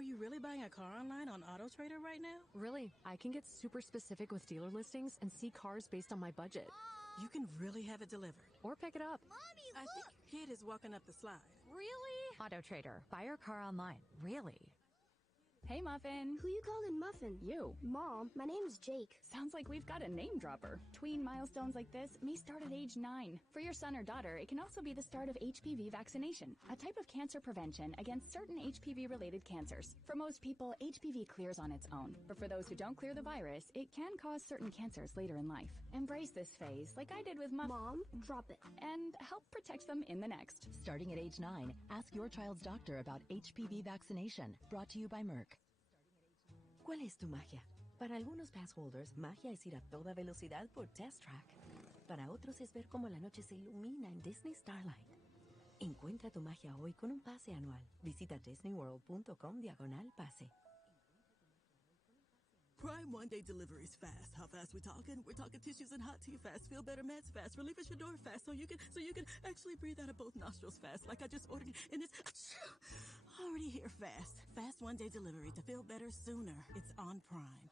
Are you really buying a car online on AutoTrader right now? Really, I can get super specific with dealer listings and see cars based on my budget. You can really have it delivered. Or pick it up. Mommy, I look! think your kid is walking up the slide. Really? AutoTrader. Buy your car online. Really? Hey, Muffin. Who you calling Muffin? You. Mom, my name's Jake. Sounds like we've got a name dropper. Tween milestones like this may start at age 9. For your son or daughter, it can also be the start of HPV vaccination, a type of cancer prevention against certain HPV-related cancers. For most people, HPV clears on its own. But for those who don't clear the virus, it can cause certain cancers later in life. Embrace this phase, like I did with Mom, drop it. And help protect them in the next. Starting at age 9, ask your child's doctor about HPV vaccination. Brought to you by Merck. ¿Cuál es tu magia? Para algunos pass holders, magia es ir a toda velocidad por Test Track. Para otros es ver cómo la noche se ilumina en Disney Starlight. Encuentra tu magia hoy con un pase anual. Visita disneyworld.com/pase. Prime one-day delivery is fast. How fast we talking? We're talking tissues and hot tea fast. Feel better meds fast. Relief at your door fast. So you can actually breathe out of both nostrils fast. Like I just ordered it and it's already here fast. Fast one-day delivery to feel better sooner. It's on Prime.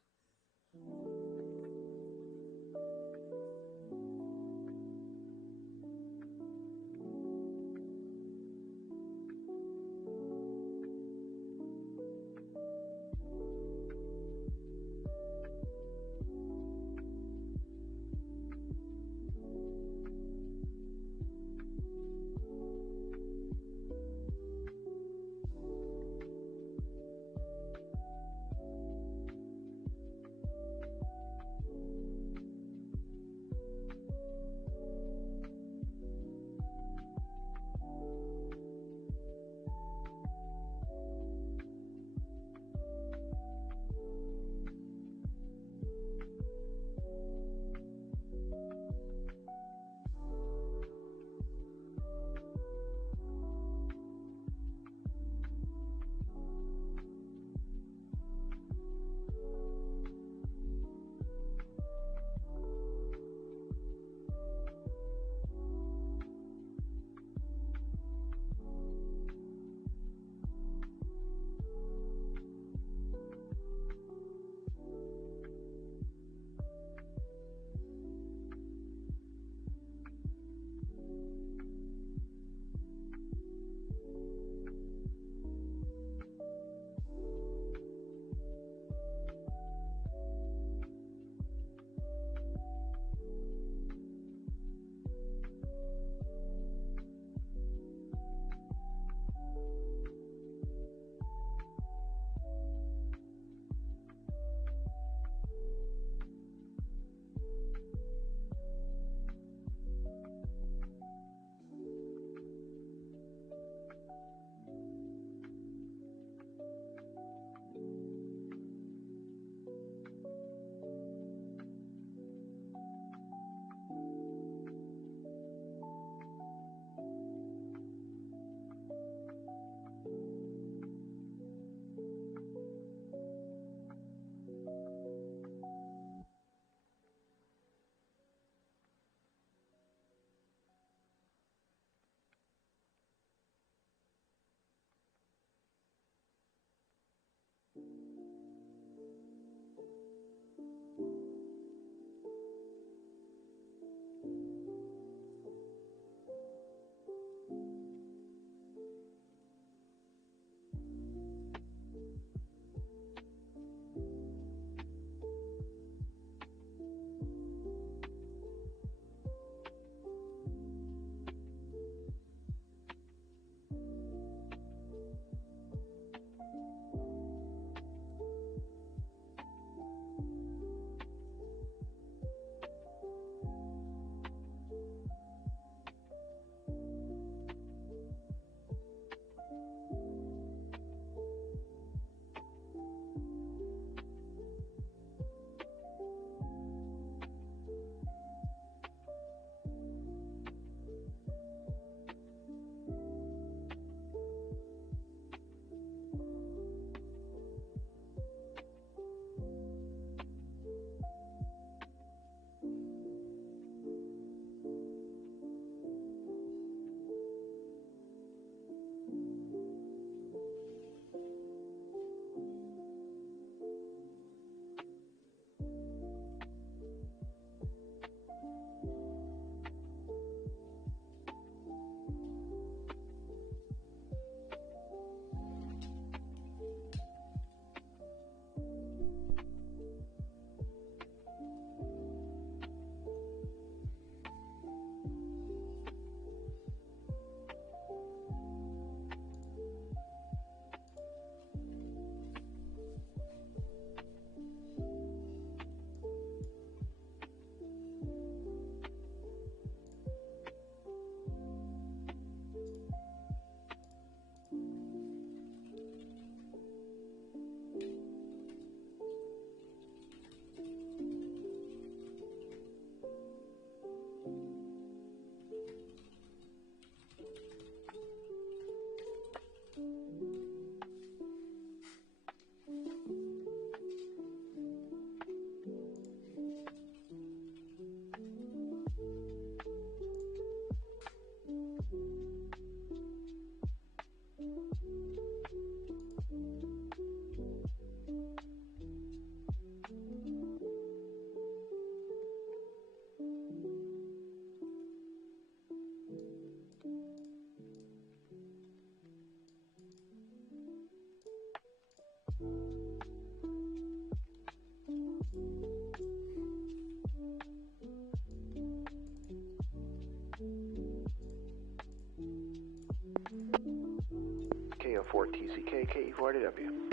4TCK, KE4AW.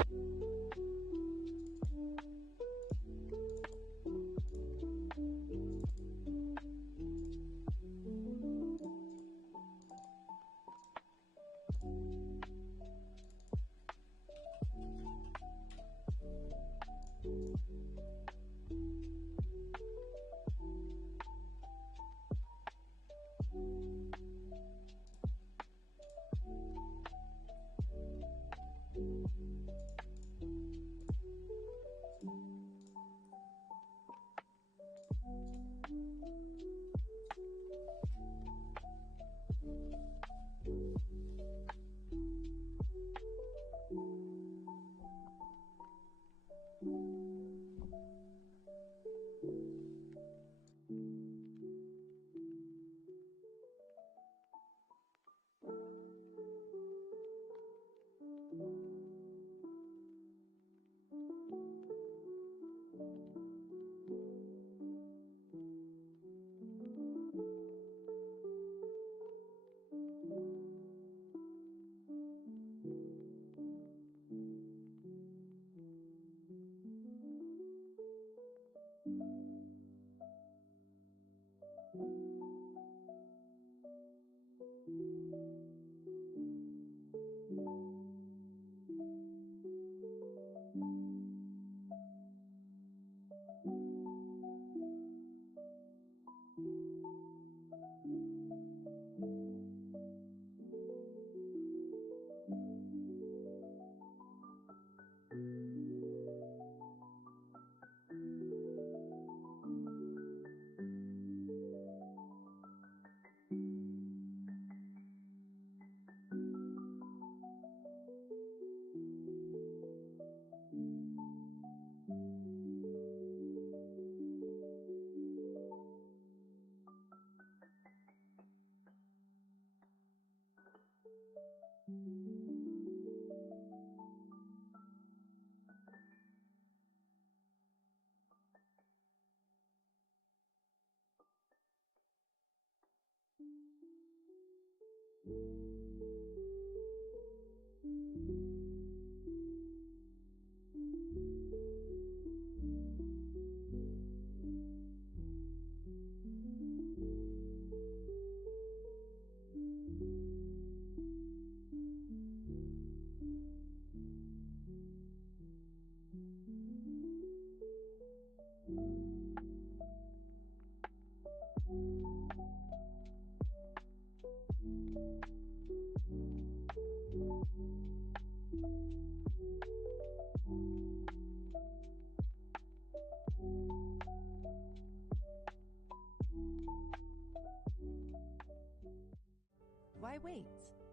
Why wait?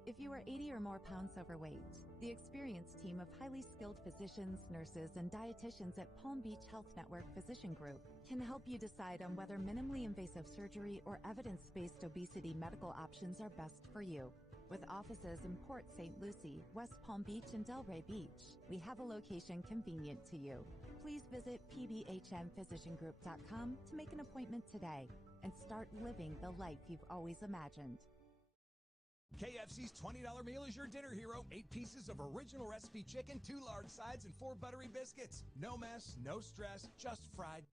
If you are 80 or more pounds overweight, the experienced team of highly skilled physicians, nurses, and dietitians at Palm Beach Health Network Physician Group can help you decide on whether minimally invasive surgery or evidence-based obesity medical options are best for you. With offices in Port St. Lucie, West Palm Beach, and Delray Beach, we have a location convenient to you. Please visit pbhmphysiciangroup.com to make an appointment today and start living the life you've always imagined. KFC's $20 meal is your dinner hero. 8 pieces of original recipe chicken, 2 large sides, and 4 buttery biscuits. No mess, no stress, just fried.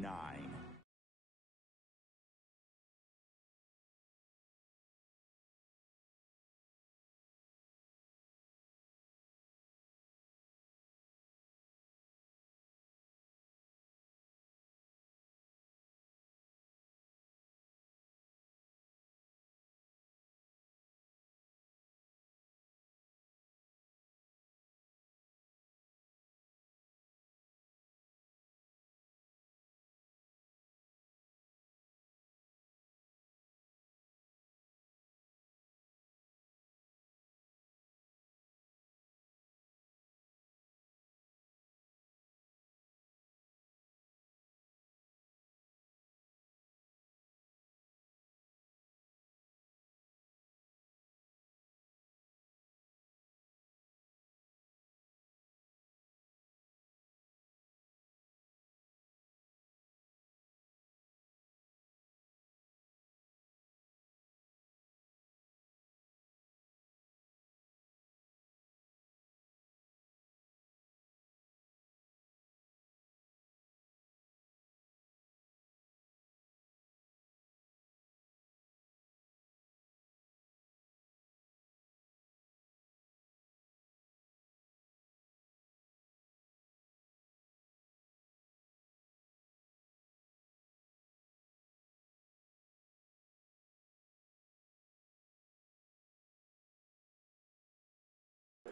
9.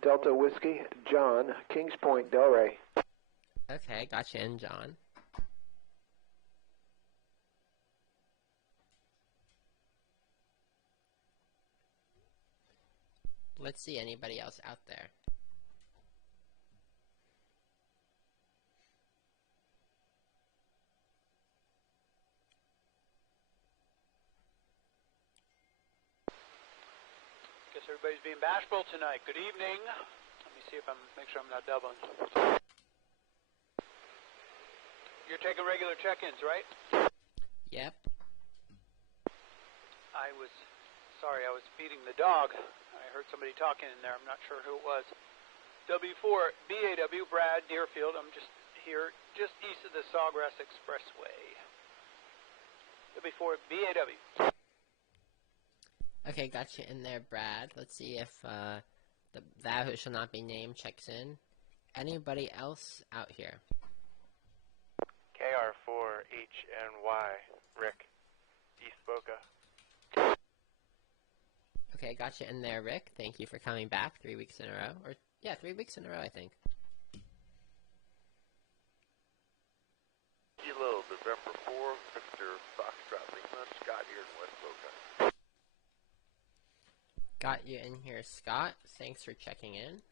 Delta Whiskey, John, Kings Point, Delray. Okay, gotcha, and John. Let's see anybody else out there. Guess everybody's being bashful tonight. Good evening. Let me see if make sure I'm not doubling. You're taking regular check-ins, right? Yep. I was feeding the dog. I heard somebody talking in there. I'm not sure who it was. W4 BAW, Brad, Deerfield. I'm just here, just east of the Sawgrass Expressway. W4 BAW. Okay, gotcha in there, Brad. Let's see if thou who shall not be named checks in. Anybody else out here? KR4HNY, Rick, East Boca. Okay, gotcha in there, Rick. Thank you for coming back 3 weeks in a row. Or, yeah, 3 weeks in a row, I think. Kilo, November 4, Victor, Foxtrot, Lima, Scott here in West Boca. Got you in here, Scott. Thanks for checking in.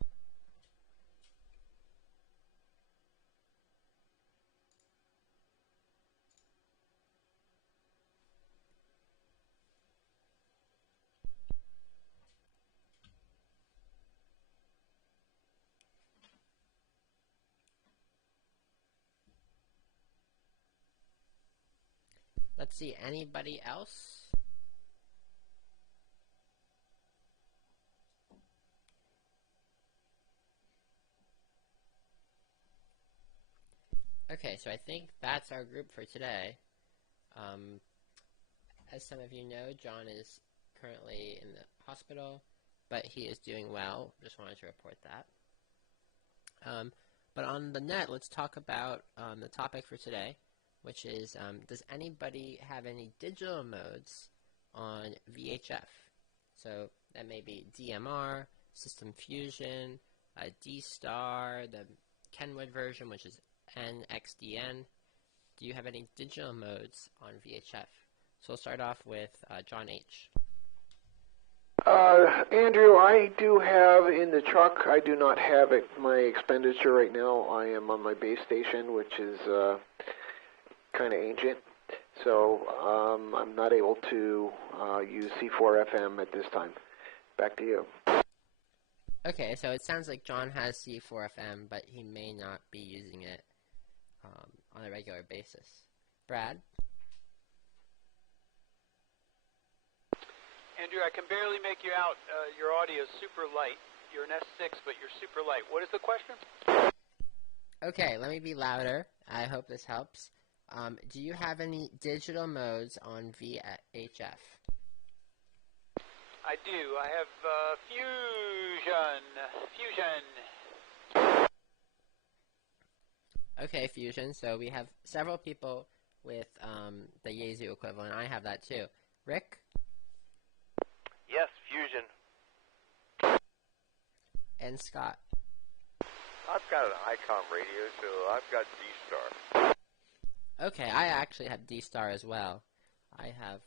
Let's see, anybody else? Okay, so I think that's our group for today. As some of you know, John is currently in the hospital, but he is doing well. Just wanted to report that. But on the net, let's talk about the topic for today, which is, does anybody have any digital modes on VHF? So that may be DMR, System Fusion, D-Star, the Kenwood version, which is NXDN. Do you have any digital modes on VHF? So we'll start off with John H. Andrew, I do have in the truck. I do not have it. My expenditure right now, I am on my base station, which is kind of ancient. So I'm not able to use C4FM at this time. Back to you. Okay, so it sounds like John has C4FM, but he may not be using it on a regular basis. Brad? Andrew, I can barely make you out. Your audio is super light. You're an S6, but you're super light. What is the question? Okay, let me be louder. I hope this helps. Do you have any digital modes on VHF? I do. I have Fusion. Okay, Fusion. So we have several people with the Yaesu equivalent. I have that too. Rick? Yes, Fusion. And Scott? I've got an ICOM radio, so I've got D-Star. Okay, I actually have D-Star as well. I have,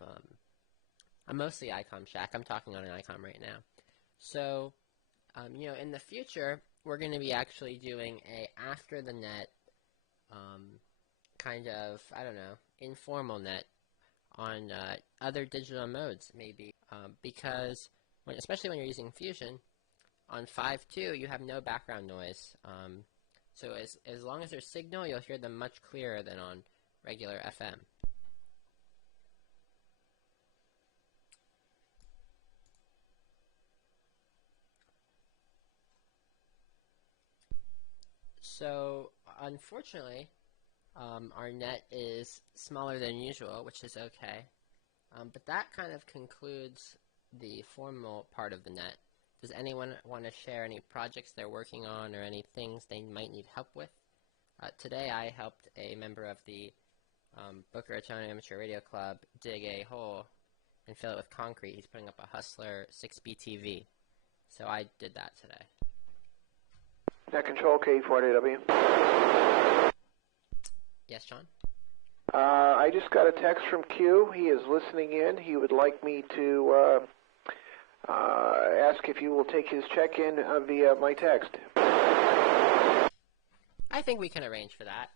I'm mostly ICOM Shack. I'm talking on an ICOM right now. So, you know, in the future, we're going to be actually doing a after-the-net kind of, I don't know, informal net on other digital modes, maybe. Because, especially when you're using Fusion, on 5.2, you have no background noise. So as long as there's signal, you'll hear them much clearer than on regular FM. So, unfortunately, our net is smaller than usual, which is okay. But that kind of concludes the formal part of the net. Does anyone want to share any projects they're working on or any things they might need help with? Today I helped a member of the Boca Raton Amateur Radio Club dig a hole and fill it with concrete. He's putting up a Hustler 6B TV. So I did that today. Net control K4AW. Yes, John? I just got a text from Q. He is listening in. He would like me to ask if you will take his check-in via my text. I think we can arrange for that.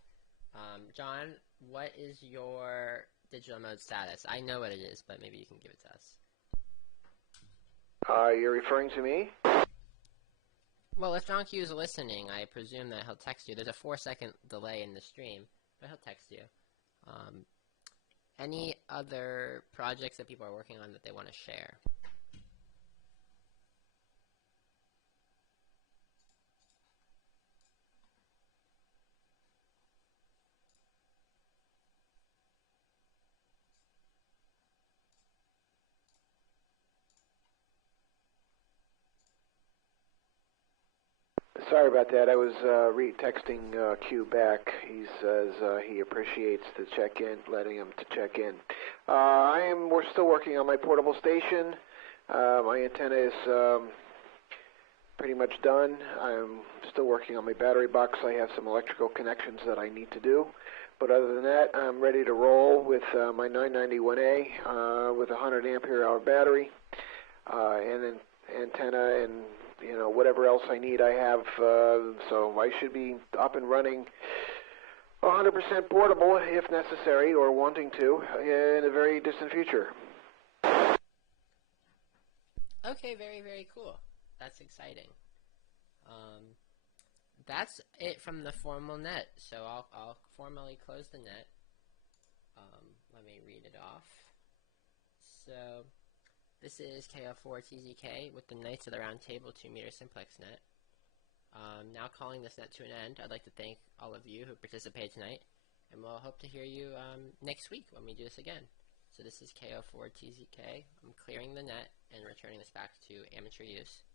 John, what is your digital mode status? I know what it is, but maybe you can give it to us. You're referring to me? Well, if John Q is listening, I presume that he'll text you. There's a 4-second delay in the stream, but he'll text you. Any other projects that people are working on that they want to share? Sorry about that. I was re-texting Q back. He says he appreciates the check-in, letting him to check in. We're still working on my portable station. My antenna is pretty much done. I'm still working on my battery box. I have some electrical connections that I need to do. But other than that, I'm ready to roll with my 991A with a 100 ampere hour battery and then antenna and whatever else I need I have, so I should be up and running 100% portable if necessary or wanting to in a very distant future. Okay, very, very cool. That's exciting. That's it from the formal net, so I'll formally close the net. Let me read it off. So this is KF4TZK with the Knights of the Round Table 2-meter simplex net. Now calling this net to an end, I'd like to thank all of you who participated tonight, and we'll hope to hear you next week when we do this again. So this is KF4TZK. I'm clearing the net and returning this back to amateur use.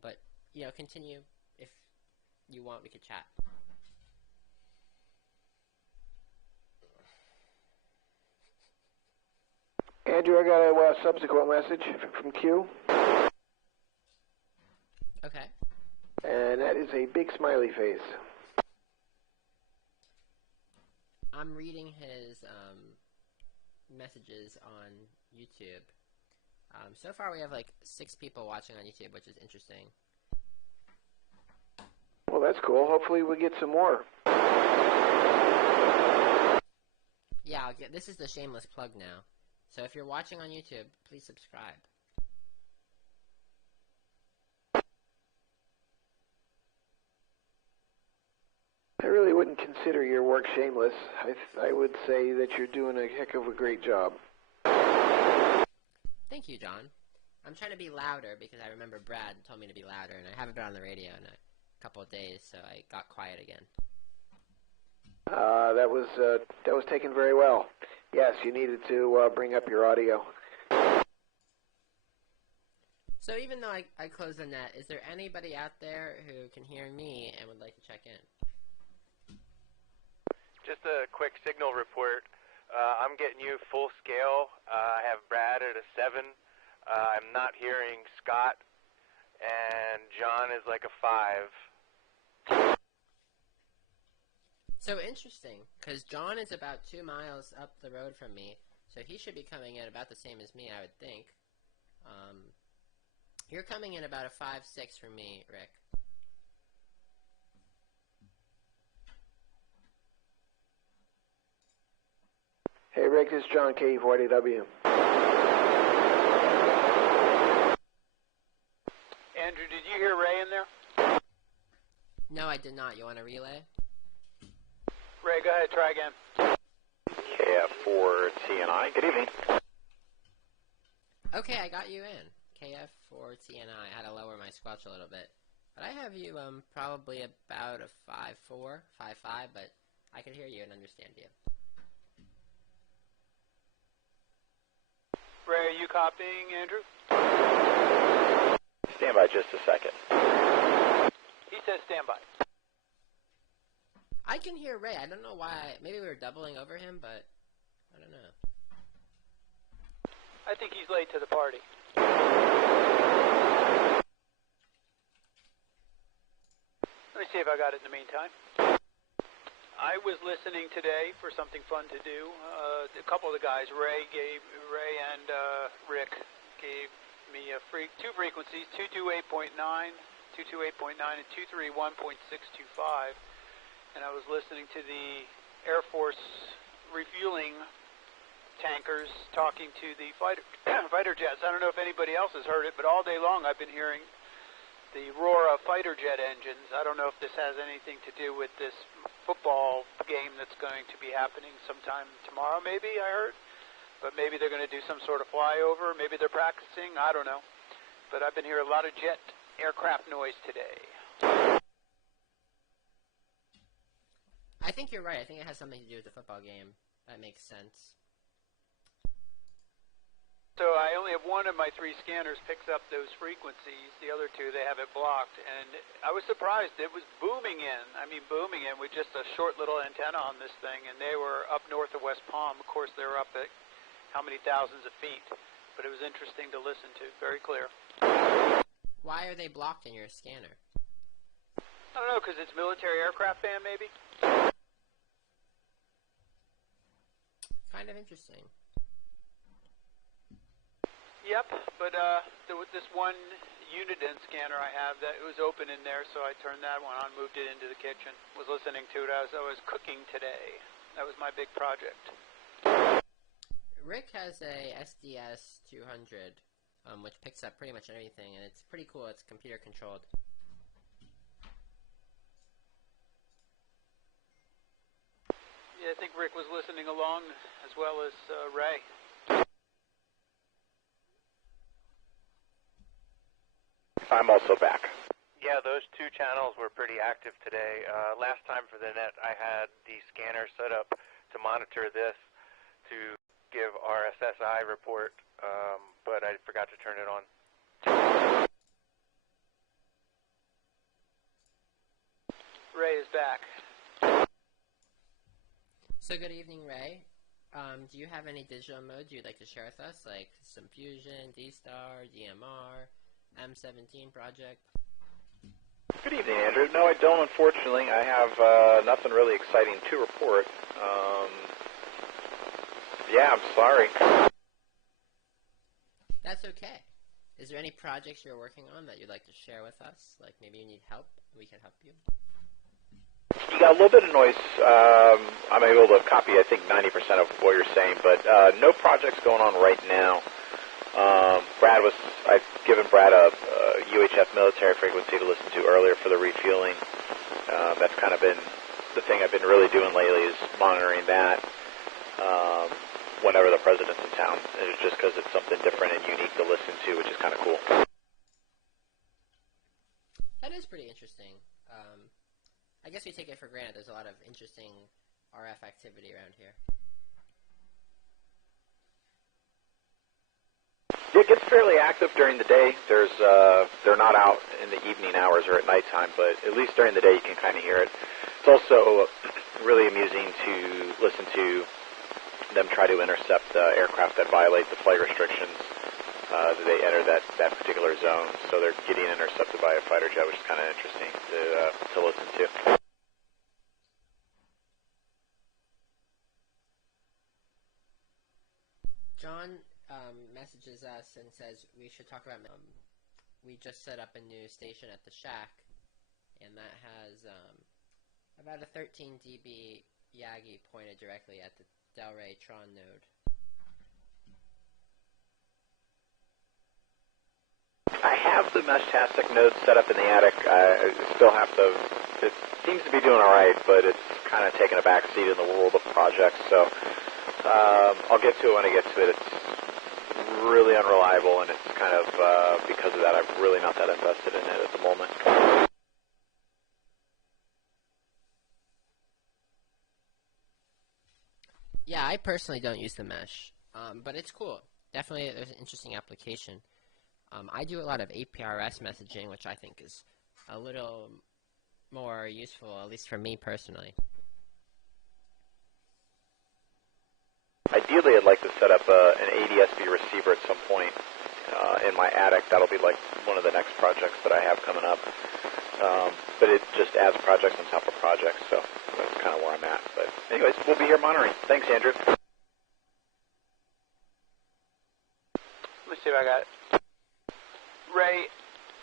But, continue. If you want, we could chat. Andrew, I got a subsequent message from Q. Okay. And that is a big smiley face. I'm reading his messages on YouTube. So far we have like 6 people watching on YouTube, which is interesting. Well, that's cool. Hopefully we get some more. Yeah, this is the shameless plug now. So if you're watching on YouTube, please subscribe. I really wouldn't consider your work shameless. I would say that you're doing a heck of a great job. Thank you, John. I'm trying to be louder because I remember Brad told me to be louder, and I haven't been on the radio in a couple of days, so I got quiet again. That was taken very well. Yes, you needed to bring up your audio. So even though I closed the net, is there anybody out there who can hear me and would like to check in? Just a quick signal report. I'm getting you full scale. I have Brad at a 7. I'm not hearing Scott, and John is like a 5. So interesting, because John is about 2 miles up the road from me, so he should be coming in about the same as me, I would think. You're coming in about a 5-6 from me, Rick. Hey, Rick, this is John, KE40W. Andrew, did you hear Ray in there? No, I did not. You want a relay? Ray, go ahead, try again. KF4TNI, good evening. Okay, I got you in. KF4TNI. I had to lower my squelch a little bit. But I have you probably about a 5-4, 5-5, but I can hear you and understand you. Ray, are you copying, Andrew? Stand by just a second. He says stand by. I can hear Ray. I don't know why. Maybe we were doubling over him, but I don't know. I think he's late to the party. Let me see if I got it in the meantime. I was listening today for something fun to do. A couple of the guys, Ray and Rick, gave me two frequencies, 228.9, 228.9, and 231.625. And I was listening to the Air Force refueling tankers talking to the fighter jets. I don't know if anybody else has heard it, but all day long I've been hearing the roar of fighter jet engines. I don't know if this has anything to do with this football game that's going to be happening sometime tomorrow, maybe, I heard. But maybe they're going to do some sort of flyover. Maybe they're practicing. I don't know. But I've been hearing a lot of jet aircraft noise today. I think you're right. I think it has something to do with the football game. That makes sense. So I only have one of my 3 scanners picks up those frequencies. The other 2, they have it blocked. And I was surprised. It was booming in. I mean, booming in with just a short little antenna on this thing. And they were up north of West Palm. Of course, they were up at how many thousands of feet. But it was interesting to listen to. Very clear. Why are they blocked in your scanner? I don't know, because it's military aircraft band, maybe? Kind of interesting. Yep, but with this one Uniden scanner I have, that it was open in there, so I turned that one on, moved it into the kitchen. Was listening to it as I was cooking today. That was my big project. Rick has a SDS 200, which picks up pretty much everything, and it's pretty cool. It's computer controlled. Yeah, I think Rick was listening along as well as Ray. I'm also back. Yeah, those 2 channels were pretty active today. Last time for the net, I had the scanner set up to monitor this to give our SSI report, but I forgot to turn it on. Ray is back. So good evening, Ray. Do you have any digital modes you'd like to share with us, like some Fusion, D-Star, DMR, M17 project? Good evening, Andrew. No, I don't, unfortunately. I have nothing really exciting to report. Yeah, I'm sorry. That's okay. Is there any projects you're working on that you'd like to share with us? Like maybe you need help, we can help you. You got a little bit of noise. I'm able to copy, I think, 90% of what you're saying, but no projects going on right now. I've given Brad a UHF military frequency to listen to earlier for the refueling. That's kind of been the thing I've been really doing lately, is monitoring that whenever the president's in town. It's just because it's something different and unique to listen to, which is kind of cool. That is pretty interesting. I guess we take it for granted. There's a lot of interesting RF activity around here. It gets fairly active during the day. They're not out in the evening hours or at nighttime, but at least during the day you can kind of hear it. It's also really amusing to listen to them try to intercept aircraft that violate the flight restrictions. They enter that particular zone, so they're getting intercepted by a fighter jet, which is kind of interesting to listen to. John messages us and says we should talk about. We just set up a new station at the shack, and that has about a 13 dB Yagi pointed directly at the Delray Tron node. I have the MHz node set up in the attic. I still have to. It seems to be doing all right, but it's kind of taking a back seat in the world of projects. So I'll get to it when I get to it. It's really unreliable, and it's kind of because of that, I'm really not that invested in it at the moment. Yeah, I personally don't use the mesh, but it's cool. Definitely, there's an interesting application. I do a lot of APRS messaging, which I think is a little more useful, at least for me personally. Ideally, I'd like to set up an ADSB receiver at some point in my attic. That'll be like one of the next projects that I have coming up. But it just adds projects on top of projects, so that's kind of where I'm at. But anyways, we'll be here monitoring. Thanks, Andrew. Let me see if I got it. Ray,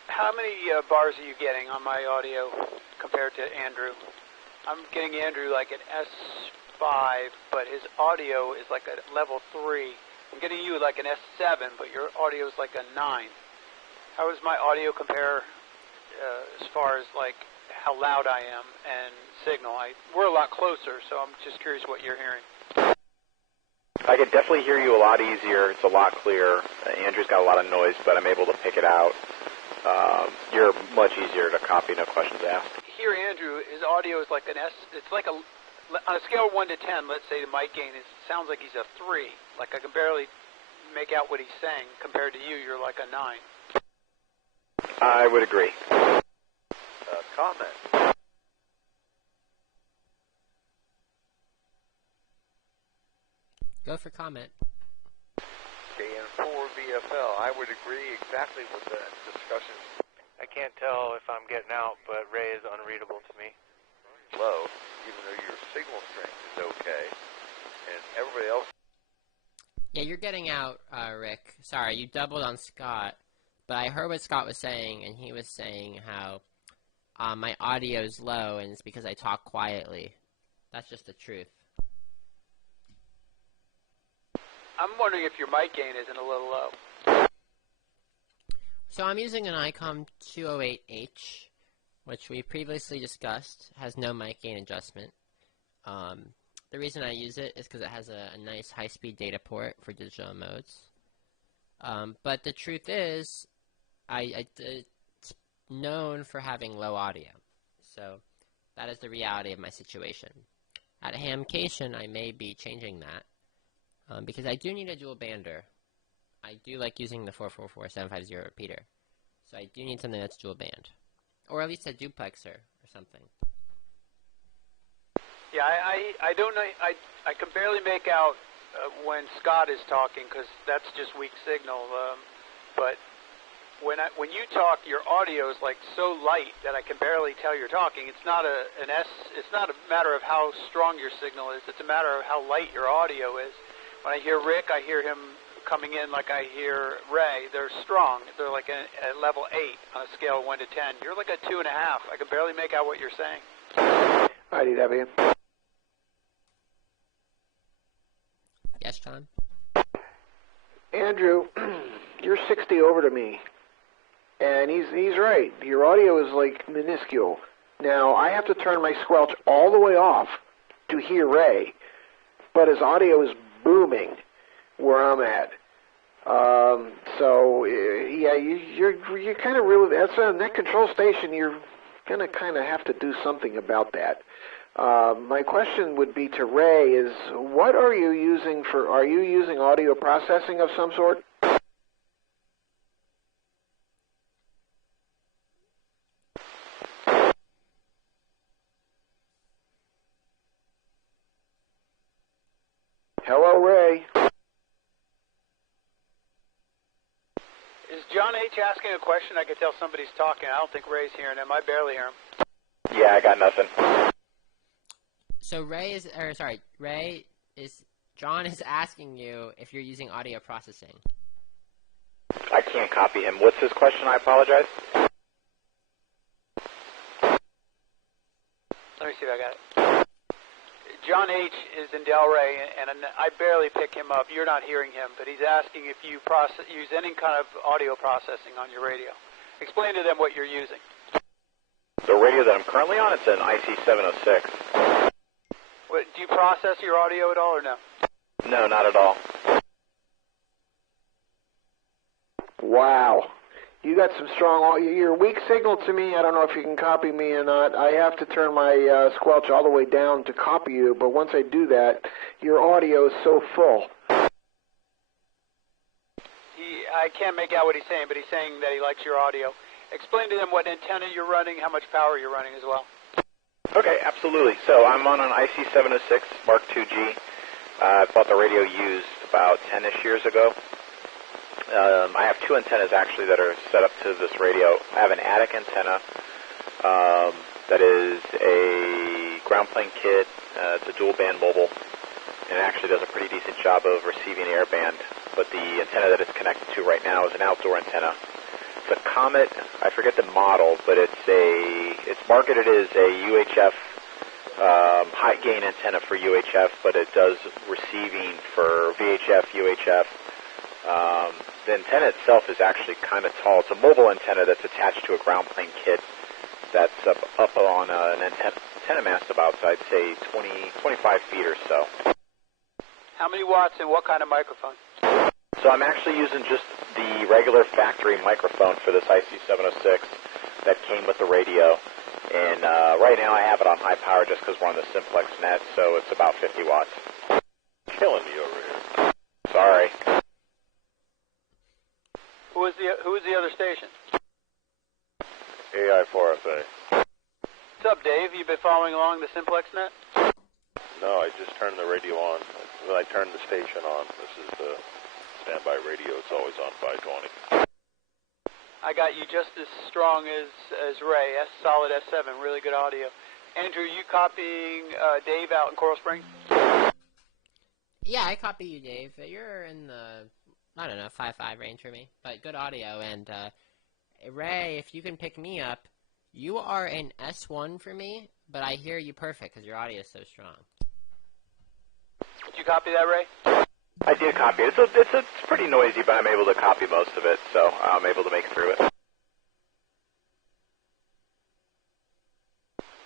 how many bars are you getting on my audio compared to Andrew? I'm getting Andrew like an S5, but his audio is like a level 3. I'm getting you like an S7, but your audio is like a 9. How does my audio compare as far as like how loud I am and signal? We're a lot closer, so I'm just curious what you're hearing. I can definitely hear you a lot easier. It's a lot clearer. Andrew's got a lot of noise, but I'm able to pick it out. You're much easier to copy, no questions asked. Here, Andrew, his audio is like an S. It's like a, on a scale of 1 to 10, let's say the mic gain sounds like he's a 3. Like I can barely make out what he's saying. Compared to you, you're like a 9. I would agree. Comment. Go for comment. N4SFL, I would agree exactly with the discussion. I can't tell if I'm getting out, but Ray is unreadable to me. Low, even though your signal strength is okay, and everybody else. Yeah, you're getting out, Rick. Sorry, you doubled on Scott, but I heard what Scott was saying, and he was saying how my audio is low, and it's because I talk quietly. That's just the truth. I'm wondering if your mic gain isn't a little low. So I'm using an ICOM 208H, which we previously discussed, has no mic gain adjustment. The reason I use it is because it has a nice high-speed data port for digital modes. But the truth is, it's known for having low audio. So that is the reality of my situation. At Hamcation, I may be changing that. Because I do need a dual bander. I do like using the 444750 repeater. So I do need something that's dual band. Or at least a duplexer or something. Yeah, I don't know. I can barely make out when Scott is talking because that's just weak signal. But when you talk, your audio is like so light that I can barely tell you're talking. It's not It's not a matter of how strong your signal is. It's a matter of how light your audio is. When I hear Rick, I hear him coming in like I hear Ray. They're strong. They're like a level 8 on a scale of 1 to 10. You're like a 2.5. I can barely make out what you're saying. IDW. Yes, John? Andrew, you're 60 over to me. And he's right. Your audio is like minuscule. Now, I have to turn my squelch all the way off to hear Ray. But his audio is booming where I'm at. So yeah, you're kind of really, that's a net control station. You're gonna kind of have to do something about that. My question would be to Ray is, what are you using for, are you using audio processing of some sort? Hello, Ray. Is John H. asking a question? I could tell somebody's talking. I don't think Ray's hearing him. I barely hear him. Yeah, I got nothing. So John is asking you if you're using audio processing. I can't copy him. What's his question? I apologize. Let me see if I got it. John H. is in Delray, and I barely pick him up. You're not hearing him, but he's asking if you use any kind of audio processing on your radio. Explain to them what you're using. The radio that I'm currently on, it's an IC706. Do you process your audio at all or no? No, not at all. Wow. You got some strong, your weak signal to me, I don't know if you can copy me or not. I have to turn my squelch all the way down to copy you, but once I do that, your audio is so full. I can't make out what he's saying, but he's saying that he likes your audio. Explain to them what antenna you're running, how much power you're running as well. Okay, absolutely. So I'm on an IC706 Mark IIG. I bought the radio used about 10-ish years ago. I have two antennas actually that are set up to this radio. I have an attic antenna that is a ground plane kit. It's a dual band mobile, and it actually does a pretty decent job of receiving airband. But the antenna that it's connected to right now is an outdoor antenna. It's a Comet. I forget the model, but it's marketed as a UHF high gain antenna for UHF, but it does receiving for VHF, UHF. The antenna itself is actually kind of tall. It's a mobile antenna that's attached to a ground plane kit that's up on an antenna mast about, I'd say, 25 feet or so. How many watts and what kind of microphone? So I'm actually using just the regular factory microphone for this IC706 that came with the radio. And right now I have it on high power just because we're on the simplex net, so it's about 50 watts. Killing me over here. Sorry. Who is the other station? AI4FA. What's up, Dave? You been following along the simplex net? No, I just turned the radio on. When I turned the station on, this is the standby radio. It's always on 520. I got you just as strong as Ray. Solid S7, really good audio. Andrew, you copying Dave out in Coral Springs? Yeah, I copy you, Dave. You're in the, I don't know, 5.5 range for me, but good audio. And Ray, if you can pick me up, you are an S1 for me, but I hear you perfect because your audio is so strong. Did you copy that, Ray? I did copy it. It's pretty noisy, but I'm able to copy most of it, so I'm able to make it through it.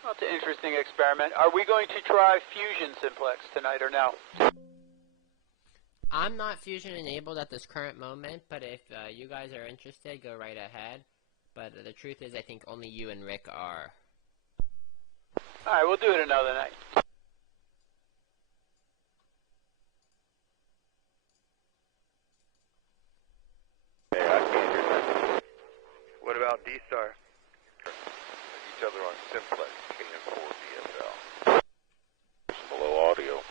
Well, it's an interesting experiment. Are we going to try Fusion simplex tonight or no? I'm not Fusion enabled at this current moment, but if you guys are interested, go right ahead. But the truth is, I think only you and Rick are. All right, we'll do it another night. Hey, I can't hear that. What about D-Star? Each other on simplex, KN4 DSL. Below audio.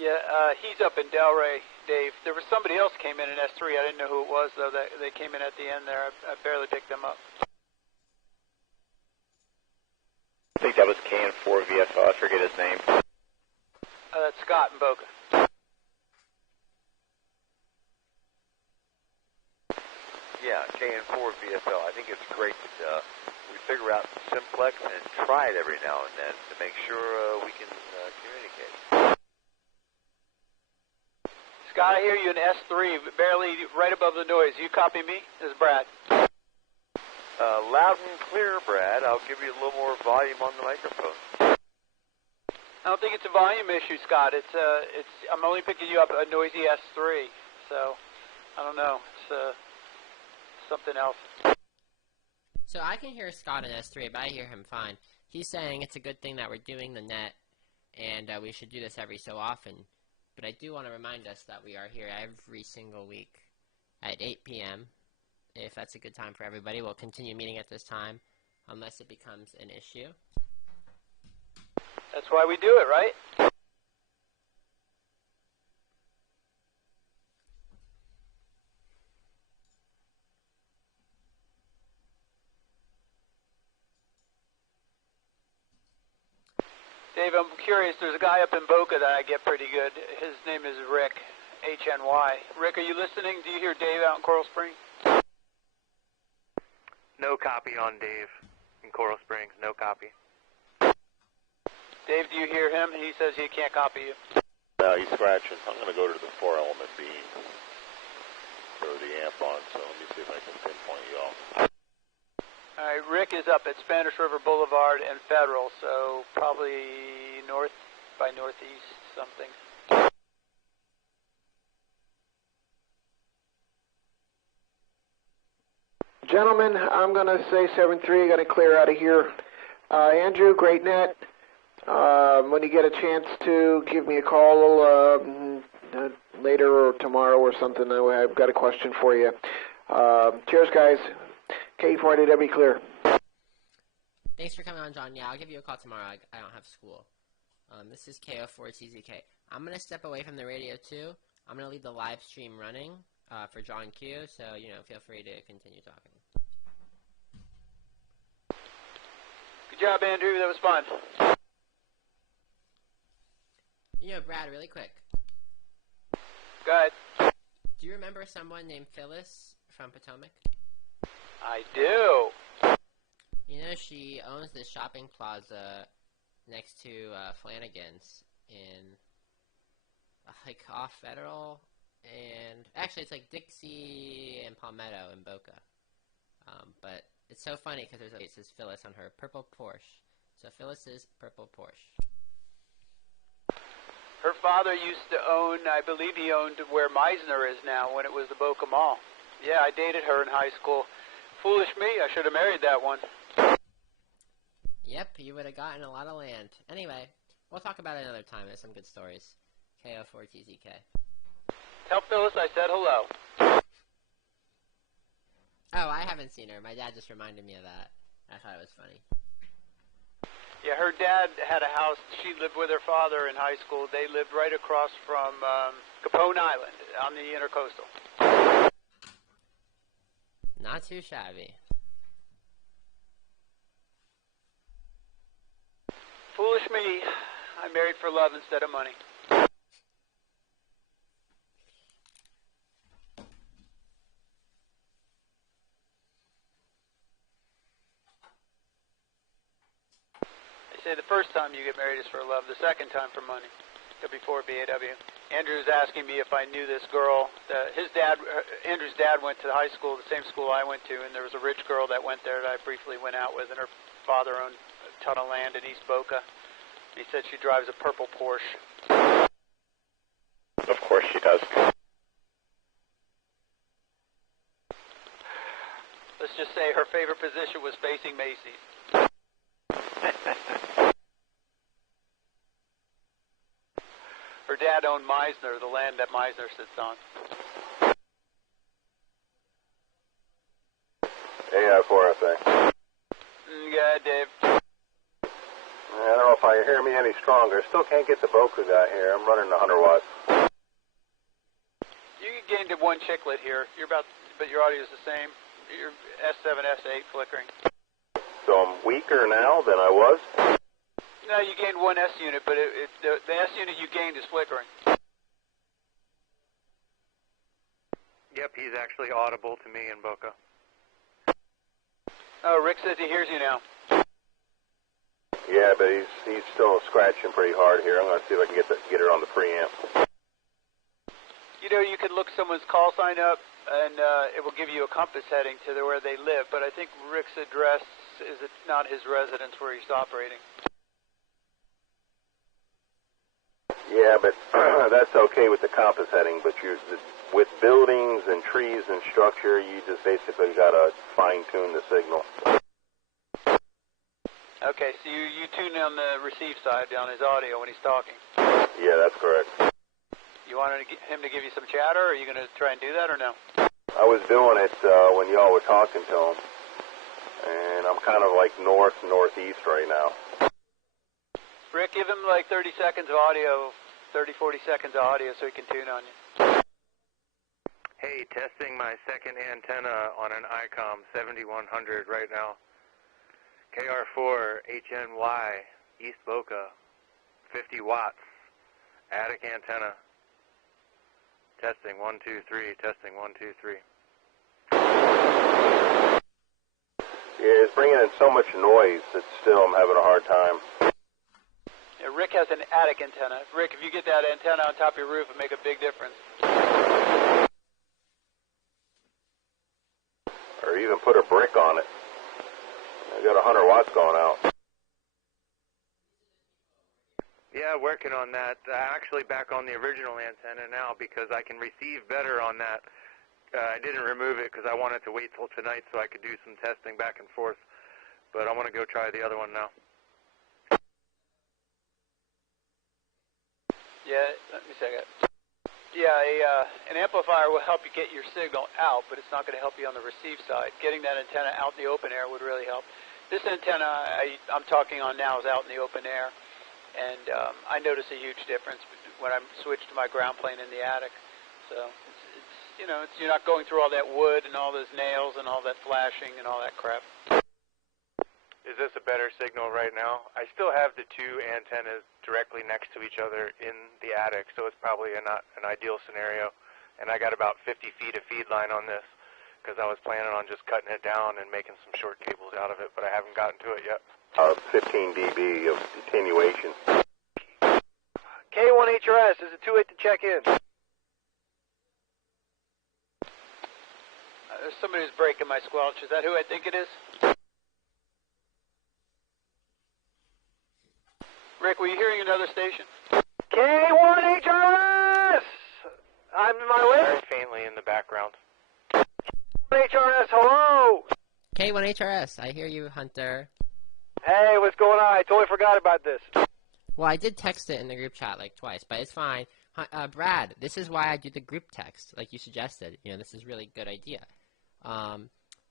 Yeah, he's up in Delray, Dave. There was somebody else came in S3. I didn't know who it was, though. They came in at the end there. I barely picked them up. I think that was KN4 VFL. I forget his name. That's Scott in Boca. Yeah, KN4 VFL. I think it's great that we figure out simplex and try it every now and then to make sure we can communicate. Scott, I hear you in S3, barely right above the noise. You copy me? This is Brad. Loud and clear, Brad. I'll give you a little more volume on the microphone. I don't think it's a volume issue, Scott. I'm only picking you up a noisy S3, so I don't know. It's something else. So I can hear Scott in S3, but I hear him fine. He's saying it's a good thing that we're doing the net, and we should do this every so often. But I do want to remind us that we are here every single week at 8 p.m. If that's a good time for everybody, we'll continue meeting at this time unless it becomes an issue. That's why we do it, right? Dave, I'm curious, there's a guy up in Boca that I get pretty good. His name is Rick, HNY. Rick, are you listening? Do you hear Dave out in Coral Springs? No copy on Dave in Coral Springs. No copy. Dave, do you hear him? He says he can't copy you. No, he's scratching. I'm going to go to the 4-element beam for the amp on, so let me see if I can pinpoint you all. All right, Rick is up at Spanish River Boulevard and Federal, so probably north by northeast something. Gentlemen, I'm going to say 7-3. Got to clear out of here. Andrew, great net. When you get a chance to give me a call later or tomorrow or something, I've got a question for you. Cheers, guys. K4DW clear. Thanks for coming on, John. Yeah, I'll give you a call tomorrow. I don't have school. This is KO4TZK. I'm going to step away from the radio, too. I'm going to leave the live stream running for John Q, so, feel free to continue talking. Good job, Andrew. That was fun. Brad, really quick. Go ahead. Do you remember someone named Phyllis from Potomac? I do. She owns this shopping plaza next to Flanagan's in, off Federal, and actually it's like Dixie and Palmetto in Boca. But it's so funny because it says Phyllis on her purple Porsche. So Phyllis's purple Porsche. Her father used to own, I believe he owned where Meisner is now when it was the Boca Mall. Yeah, I dated her in high school. Foolish me, I should have married that one. Yep, you would have gotten a lot of land. Anyway, we'll talk about it another time. There's some good stories. KO4TZK. Tell Phyllis I said hello. Oh, I haven't seen her. My dad just reminded me of that. I thought it was funny. Yeah, her dad had a house. She lived with her father in high school. They lived right across from Capone Island on the Intercoastal. Not too shabby. Foolish me. I married for love instead of money. They say the first time you get married is for love, the second time for money. W4 BAW. Andrew's asking me if I knew this girl. Andrew's dad went to the high school, the same school I went to, and there was a rich girl that went there that I briefly went out with, and her father owned a ton of land in East Boca. He said she drives a purple Porsche. Of course she does. Let's just say her favorite position was facing Macy's. Her dad owned Meisner, the land that Meisner sits on. AI4SA. Yeah, Dave. I don't know if I hear me any stronger. Still can't get the Boca guy here. I'm running 100 watts. You gained one chiclet here. But your audio is the same. Your S7, S8 flickering. So I'm weaker now than I was? No, you gained one S unit, but the S unit you gained is flickering. Yep, he's actually audible to me in Boca. Oh, Rick says he hears you now. Yeah, but he's still scratching pretty hard here. I'm going to see if I can get it on the preamp. You could look someone's call sign up, and it will give you a compass heading to where they live, but I think Rick's address is not his residence where he's operating. Yeah, but that's okay with the compass heading, but with buildings and trees and structure, you just basically got to fine-tune the signal. Okay, so you tune on the receive side on his audio when he's talking. Yeah, that's correct. You wanted him to give you some chatter, or are you going to try and do that, or no? I was doing it when y'all were talking to him, and I'm kind of like northeast right now. Rick, give him like 30 seconds of audio, 30, 40 seconds of audio so he can tune on you. Hey, testing my second antenna on an ICOM 7100 right now. KR4 HNY, East Boca, 50 watts, attic antenna. Testing 1, 2, 3, testing 1, 2, 3. Yeah, it's bringing in so much noise that still I'm having a hard time. Yeah, Rick has an attic antenna. Rick, if you get that antenna on top of your roof, it'll make a big difference. Or even put a brick on it. I got 100 watts going out. Yeah, working on that. Actually back on the original antenna now because I can receive better on that. I didn't remove it because I wanted to wait till tonight so I could do some testing back and forth. But I want to go try the other one now. Yeah, let me say that. Yeah, an amplifier will help you get your signal out, but it's not going to help you on the receive side. Getting that antenna out in the open air would really help. This antenna I'm talking on now is out in the open air, and I notice a huge difference when I switch to my ground plane in the attic. So it's you know, you're not going through all that wood and all those nails and all that flashing and all that crap. Is this a better signal right now? I still have the two antennas directly next to each other in the attic, so it's probably not an ideal scenario. And I got about 50 feet of feed line on this because I was planning on just cutting it down and making some short cables out of it, but I haven't gotten to it yet. 15 dB of attenuation. K1HRS, is it too late to check in? There's somebody who's breaking my squelch. Is that who I think it is? Rick, were you hearing another station? K1HRS! I'm in my way. Very faintly in the background. K1HRS, hello! K1HRS, I hear you, Hunter. Hey, what's going on? I totally forgot about this. Well, I did text it in the group chat like twice, but it's fine. Brad, this is why I do the group text, like you suggested. You know, this is a really good idea.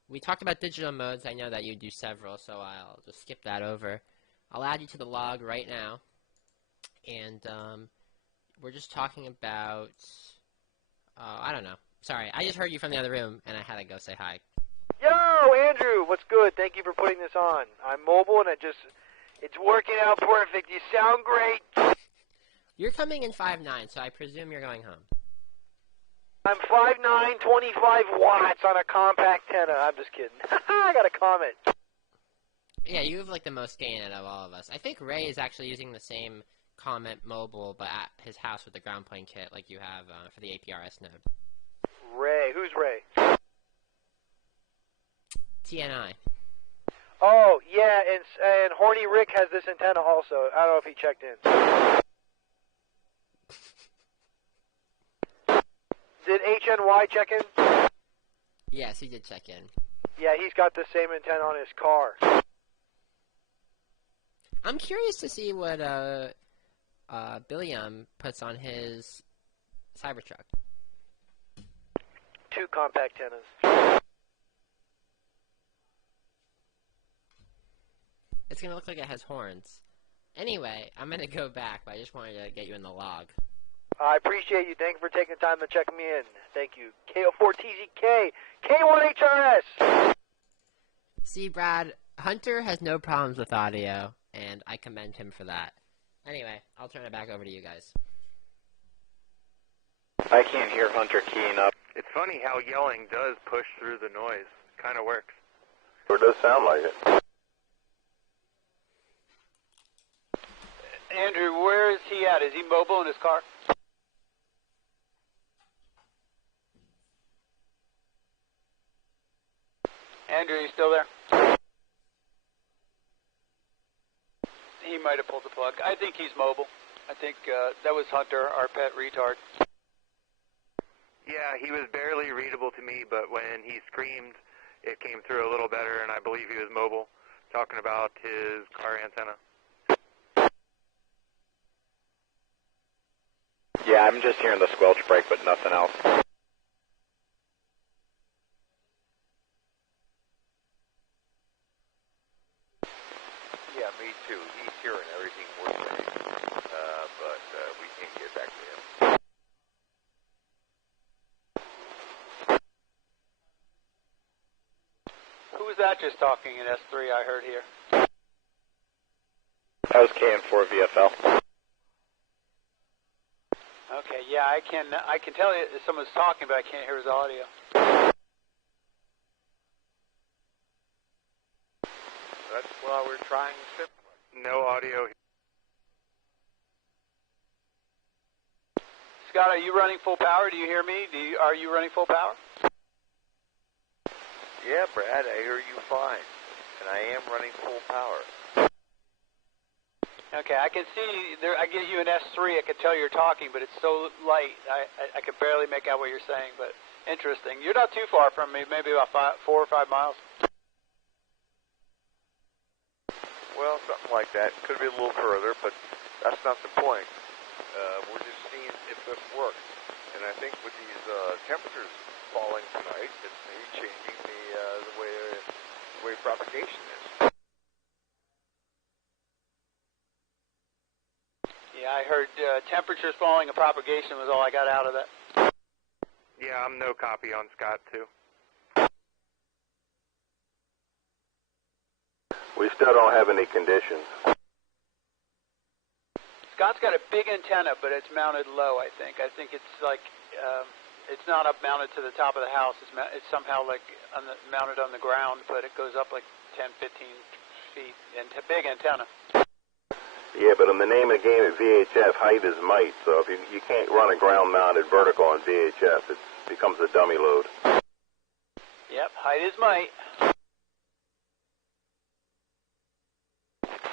We talked about digital modes. I know that you do several, so I'll just skip that over. I'll add you to the log right now, and we're just talking about, I don't know. Sorry, I just heard you from the other room, and I had to go say hi. Yo, Andrew, what's good? Thank you for putting this on. I'm mobile, and it's working out perfect. You sound great. You're coming in 5'9", so I presume you're going home. I'm 5'9", 25 watts on a compact antenna. I'm just kidding. I got a comment. Yeah, you have like the most gain out of all of us. I think Ray is actually using the same comment mobile, but at his house with the ground plane kit like you have for the APRS node. Ray. Who's Ray? TNI. Oh, yeah, and Horny Rick has this antenna also. I don't know if he checked in. Did HNY check in? Yes, he did check in. Yeah, he's got the same antenna on his car. I'm curious to see what Billiam puts on his Cybertruck. 2 compact antennas. It's going to look like it has horns. Anyway, I'm going to go back, but I just wanted to get you in the log. I appreciate you. Thank you for taking the time to check me in. Thank you. K04TZK, K1HRS. See, Brad, Hunter has no problems with audio, and I commend him for that. Anyway, I'll turn it back over to you guys. I can't hear Hunter keying up. It's funny how yelling does push through the noise. Kind of works. Or it does sound like it. Andrew, where is he at? Is he mobile in his car? Andrew, you still there? He might have pulled the plug. I think he's mobile. I think that was Hunter, our pet retard. Yeah, he was barely readable to me, but when he screamed, it came through a little better, and I believe he was mobile, talking about his car antenna. Yeah, I'm just hearing the squelch break, but nothing else. Yeah, me too. He's hearing everything we're saying, but we can't get back to him. Who was that just talking in S3 I heard here? That was KN4 VFL. Okay, yeah, I can tell you if someone's talking, but I can't hear his audio. That's why we're trying simplex. No audio. Scott, are you running full power? Do you hear me? Are you running full power? Yeah, Brad, I hear you fine, and I am running full power. Okay, I can see there. I get you in S3. I can tell you're talking, but it's so light. I can barely make out what you're saying. But interesting. You're not too far from me. Maybe about 4 or 5 miles. Well, something like that. Could be a little further, but that's not the point. We're just seeing if it works. And I think with these temperatures falling tonight, it's maybe changing the way propagation is. Yeah, I heard temperatures falling and propagation was all I got out of that. Yeah, I'm no copy on Scott, too. We still don't have any conditions. Scott's got a big antenna, but it's mounted low, I think. I think it's like, it's not up mounted to the top of the house. It's somehow like mounted on the ground, but it goes up like 10, 15 feet. And big antenna. Yeah, but in the name of the game at VHF, height is might. So if you can't run a ground-mounted vertical on VHF, it becomes a dummy load. Yep, height is might.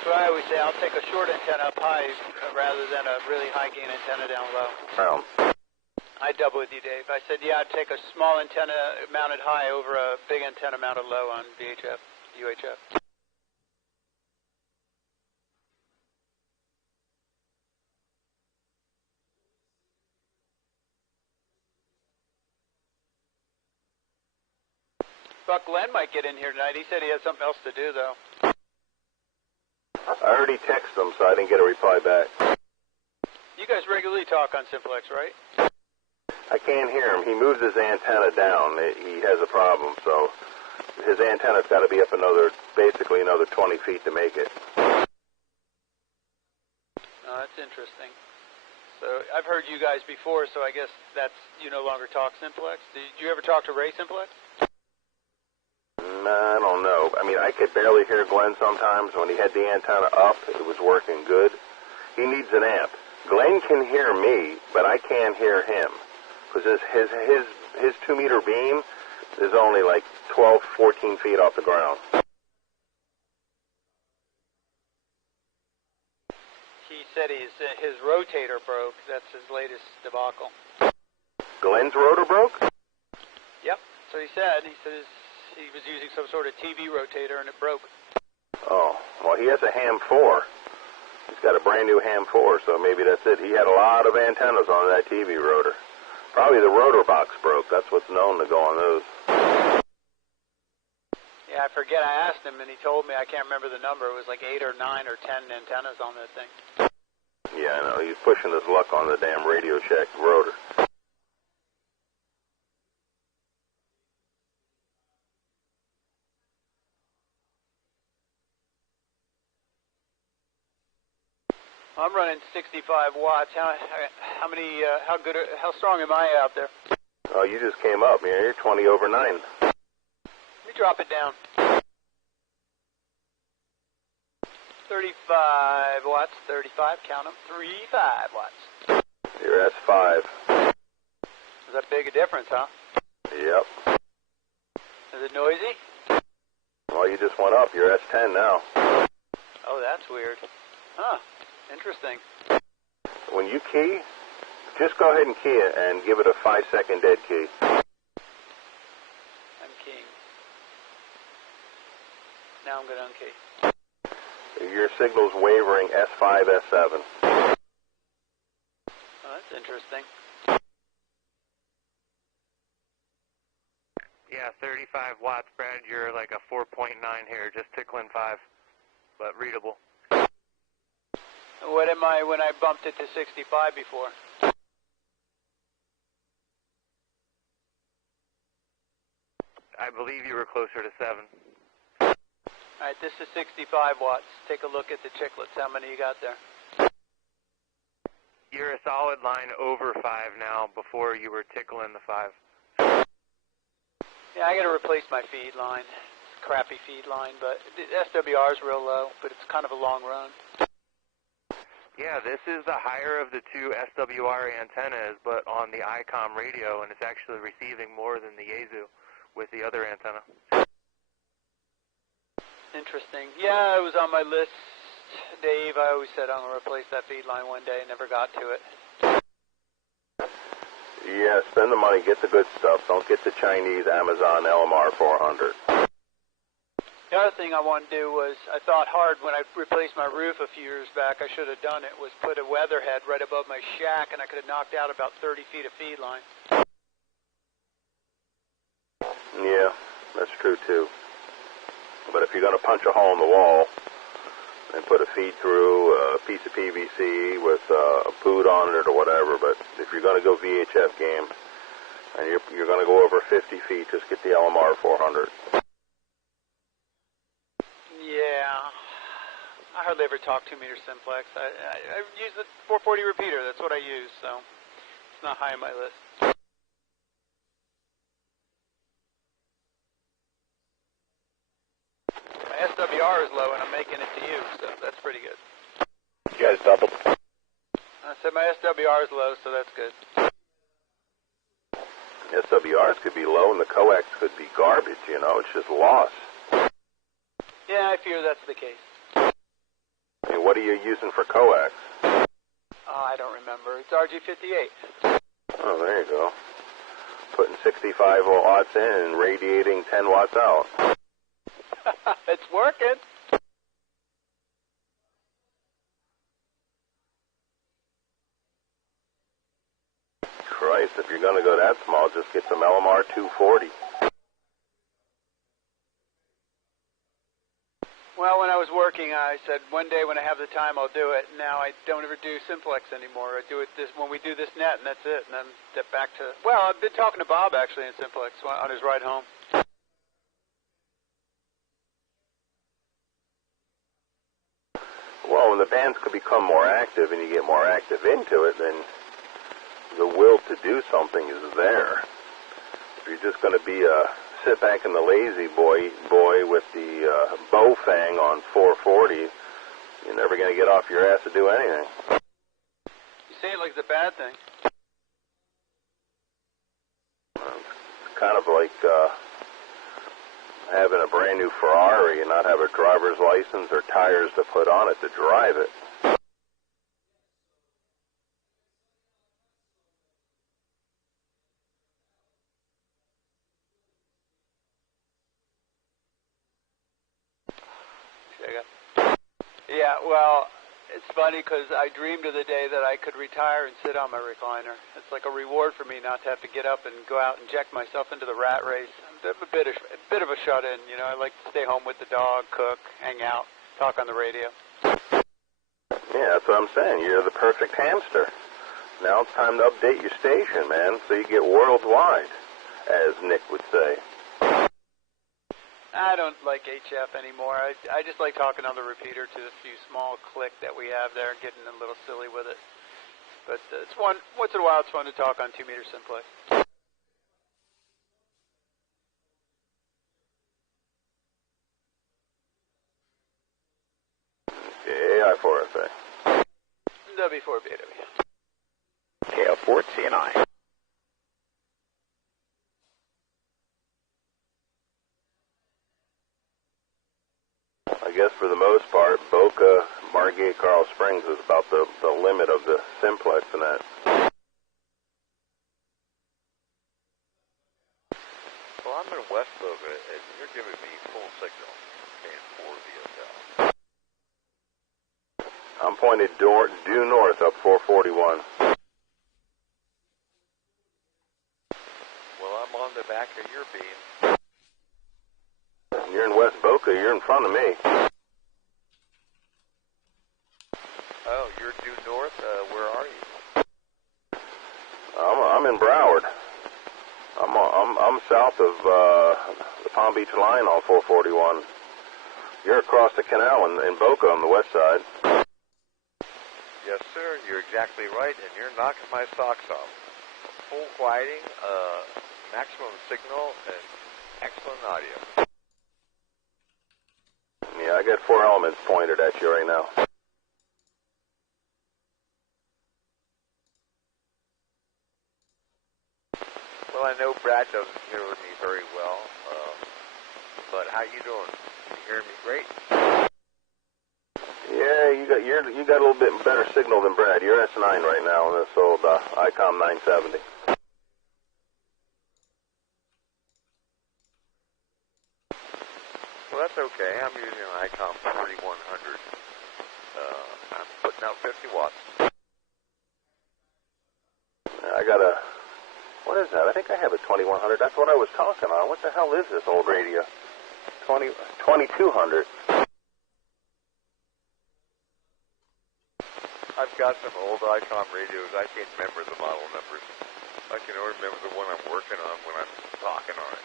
So I always say I'll take a short antenna up high rather than a really high-gain antenna down low. I double with you, Dave. I said, yeah, I'd take a small antenna mounted high over a big antenna mounted low on VHF, UHF. Buck Glenn might get in here tonight. He said he had something else to do, though. I already texted him, so I didn't get a reply back. You guys regularly talk on simplex, right? I can't hear him. He moves his antenna down. He has a problem, so his antenna's got to be up basically another 20 feet to make it. Oh, that's interesting. So I've heard you guys before, so I guess you no longer talk simplex. Did you ever talk to Ray simplex? I don't know. I mean, I could barely hear Glenn sometimes. When he had the antenna up, it was working good. He needs an amp. Glenn can hear me, but I can't hear him. Because his 2-meter beam is only like 12, 14 feet off the ground. He said his rotator broke. That's his latest debacle. Glenn's rotor broke? Yep. So he said he was using some sort of TV rotator and it broke. Oh, well, he has a ham 4. He's got a brand new ham 4, so maybe that's it. He had a lot of antennas on that TV rotor. Probably the rotor box broke. That's what's known to go on those. Yeah, I forget. I asked him and he told me, I can't remember the number. It was like 8 or 9 or 10 antennas on that thing. Yeah, I know. He's pushing his luck on the damn Radio Shack rotor. I'm running 65 watts. How strong am I out there? Oh, you just came up, man. You're 20 over 9. Let me drop it down. 35 watts, 35, count them. 35 watts. You're S5. Is that big a difference, huh? Yep. Is it noisy? Well, you just went up. You're S10 now. Oh, that's weird. Huh. Interesting. When you key, Just go ahead and key it and give it a 5-second dead key. I'm keying. Now I'm going to unkey. Your signal's wavering S5, S7. Oh, that's interesting. Yeah, 35 watts, Brad. You're like a 4.9 here, just tickling 5, but readable. What am I when I bumped it to 65 before? I believe you were closer to 7. All right, this is 65 watts. Take a look at the chiclets. How many you got there? You're a solid line over 5 now. Before you were tickling the 5. Yeah, I got to replace my feed line. It's a crappy feed line, but the SWR is real low, but it's kind of a long run. Yeah, this is the higher of the two SWR antennas, but on the ICOM radio, and it's actually receiving more than the Yaesu with the other antenna. Interesting. Yeah, it was on my list, Dave. I always said I'm going to replace that feed line one day. Never got to it. Yeah, spend the money, get the good stuff. Don't get the Chinese Amazon LMR 400. The other thing I wanted to do was, I thought hard when I replaced my roof a few years back, I should have done it, was put a weatherhead right above my shack, and I could have knocked out about 30 feet of feed line. Yeah, that's true too. But if you're going to punch a hole in the wall and put a feed through a piece of PVC with a boot on it or whatever, but if you're going to go VHF game and you're going to go over 50 feet, just get the LMR 400. Yeah, I hardly ever talk 2-meter simplex. I use the 440 repeater. That's what I use, so it's not high on my list. My SWR is low, and I'm making it to you, so that's pretty good. You guys doubled? I said my SWR is low, so that's good. SWRs could be low and the coax could be garbage, you know, it's just loss. Yeah, I fear that's the case. I mean, what are you using for coax? I don't remember. It's RG58. Oh, there you go. Putting 65 watts in and radiating 10 watts out. It's working. Christ, if you're going to go that small, just get some LMR 240. Well, when I was working, I said one day when I have the time, I'll do it. Now I don't ever do simplex anymore. I do it when we do this net, and that's it. And then get back to. Well, I've been talking to Bob actually in simplex on his ride home. Well, when the bands could become more active and you get more active into it, then the will to do something is there. If you're just going to be a sit back in the lazy boy with the bow fang on 440, you're never going to get off your ass to do anything. You say it like it's a bad thing. It's kind of like having a brand new Ferrari and not have a driver's license or tires to put on it to drive it. Yeah, well, it's funny because I dreamed of the day that I could retire and sit on my recliner. It's like a reward for me not to have to get up and go out and inject myself into the rat race. I'm a bit of a shut-in, you know. I like to stay home with the dog, cook, hang out, talk on the radio. Yeah, that's what I'm saying. You're the perfect hamster. Now it's time to update your station, man, so you get worldwide, as Nick would say. I don't like HF anymore. I just like talking on the repeater to the few small click that we have there, getting a little silly with it. But it's once in a while it's fun to talk on 2-meter simplex. AI4FA. W4BW. KO4 CNI. I guess for the most part, Boca, Margate, Carl Springs is about the limit of the simplex in that. I'm in West Boca, and you're giving me full signal. N4 VSL. I'm pointed due north up 441. Well, I'm on the back of your beam. You're in West Boca. You're in front of me. Oh, you're due north? Where are you? I'm in Broward. I'm south of the Palm Beach line on 441. You're across the canal in Boca on the west side. Yes, sir. You're exactly right, and you're knocking my socks off. Full quieting, maximum signal, and excellent audio. Yeah, I got 4 elements pointed at you right now. Well, I know Brad doesn't hear me very well, but how you doing? You hearing me great? Yeah, you got a little bit better signal than Brad. You're S9 right now on this old ICOM 970. Well, that's okay. I'm using an ICOM 4100. I'm putting out 50 watts. I got a... What is that? I think I have a 2100. That's what I was talking on. What the hell is this old radio? 2200. I've got some old ICOM radios. I can't remember the model numbers. I can only remember the one I'm working on when I'm talking on it.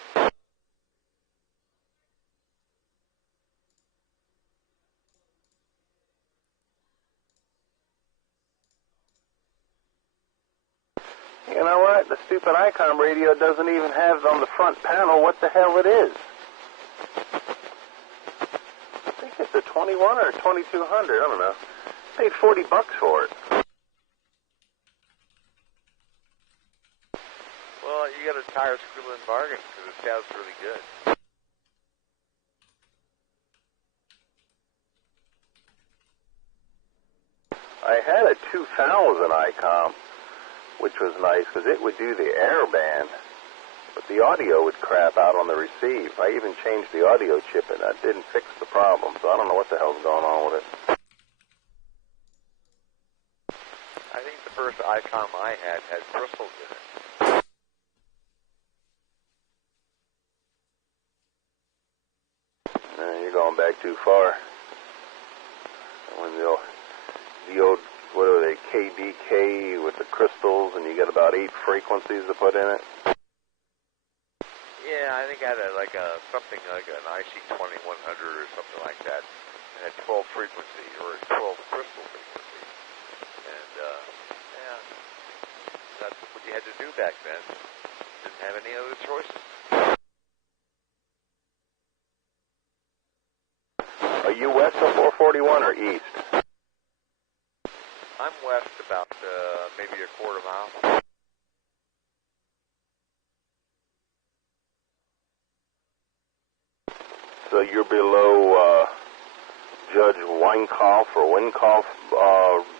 You know what? The stupid ICOM radio doesn't even have on the front panel what the hell it is. I think it's a 21 or a 2200. I don't know. Paid $40 for it. Well, you got a tire scribbling bargain because it sounds really good. I had a 2000 ICOM, which was nice because it would do the air band, but the audio would crap out on the receive. I even changed the audio chip and that didn't fix the problem, so I don't know what the hell's going on with it. I think the first ICOM I had crystals in it. You're going back too far. When the old, what are they, KDK with the crystals, and you got about 8 frequencies to put in it. Yeah, I think I had something like an IC2100 or something like that. It had 12 frequency or 12 crystal frequency. And, yeah, that's what you had to do back then. Didn't have any other choices. Are you west of 441 or east? I'm west about maybe a quarter mile. So you're below Judge Weinkauf or Winkoff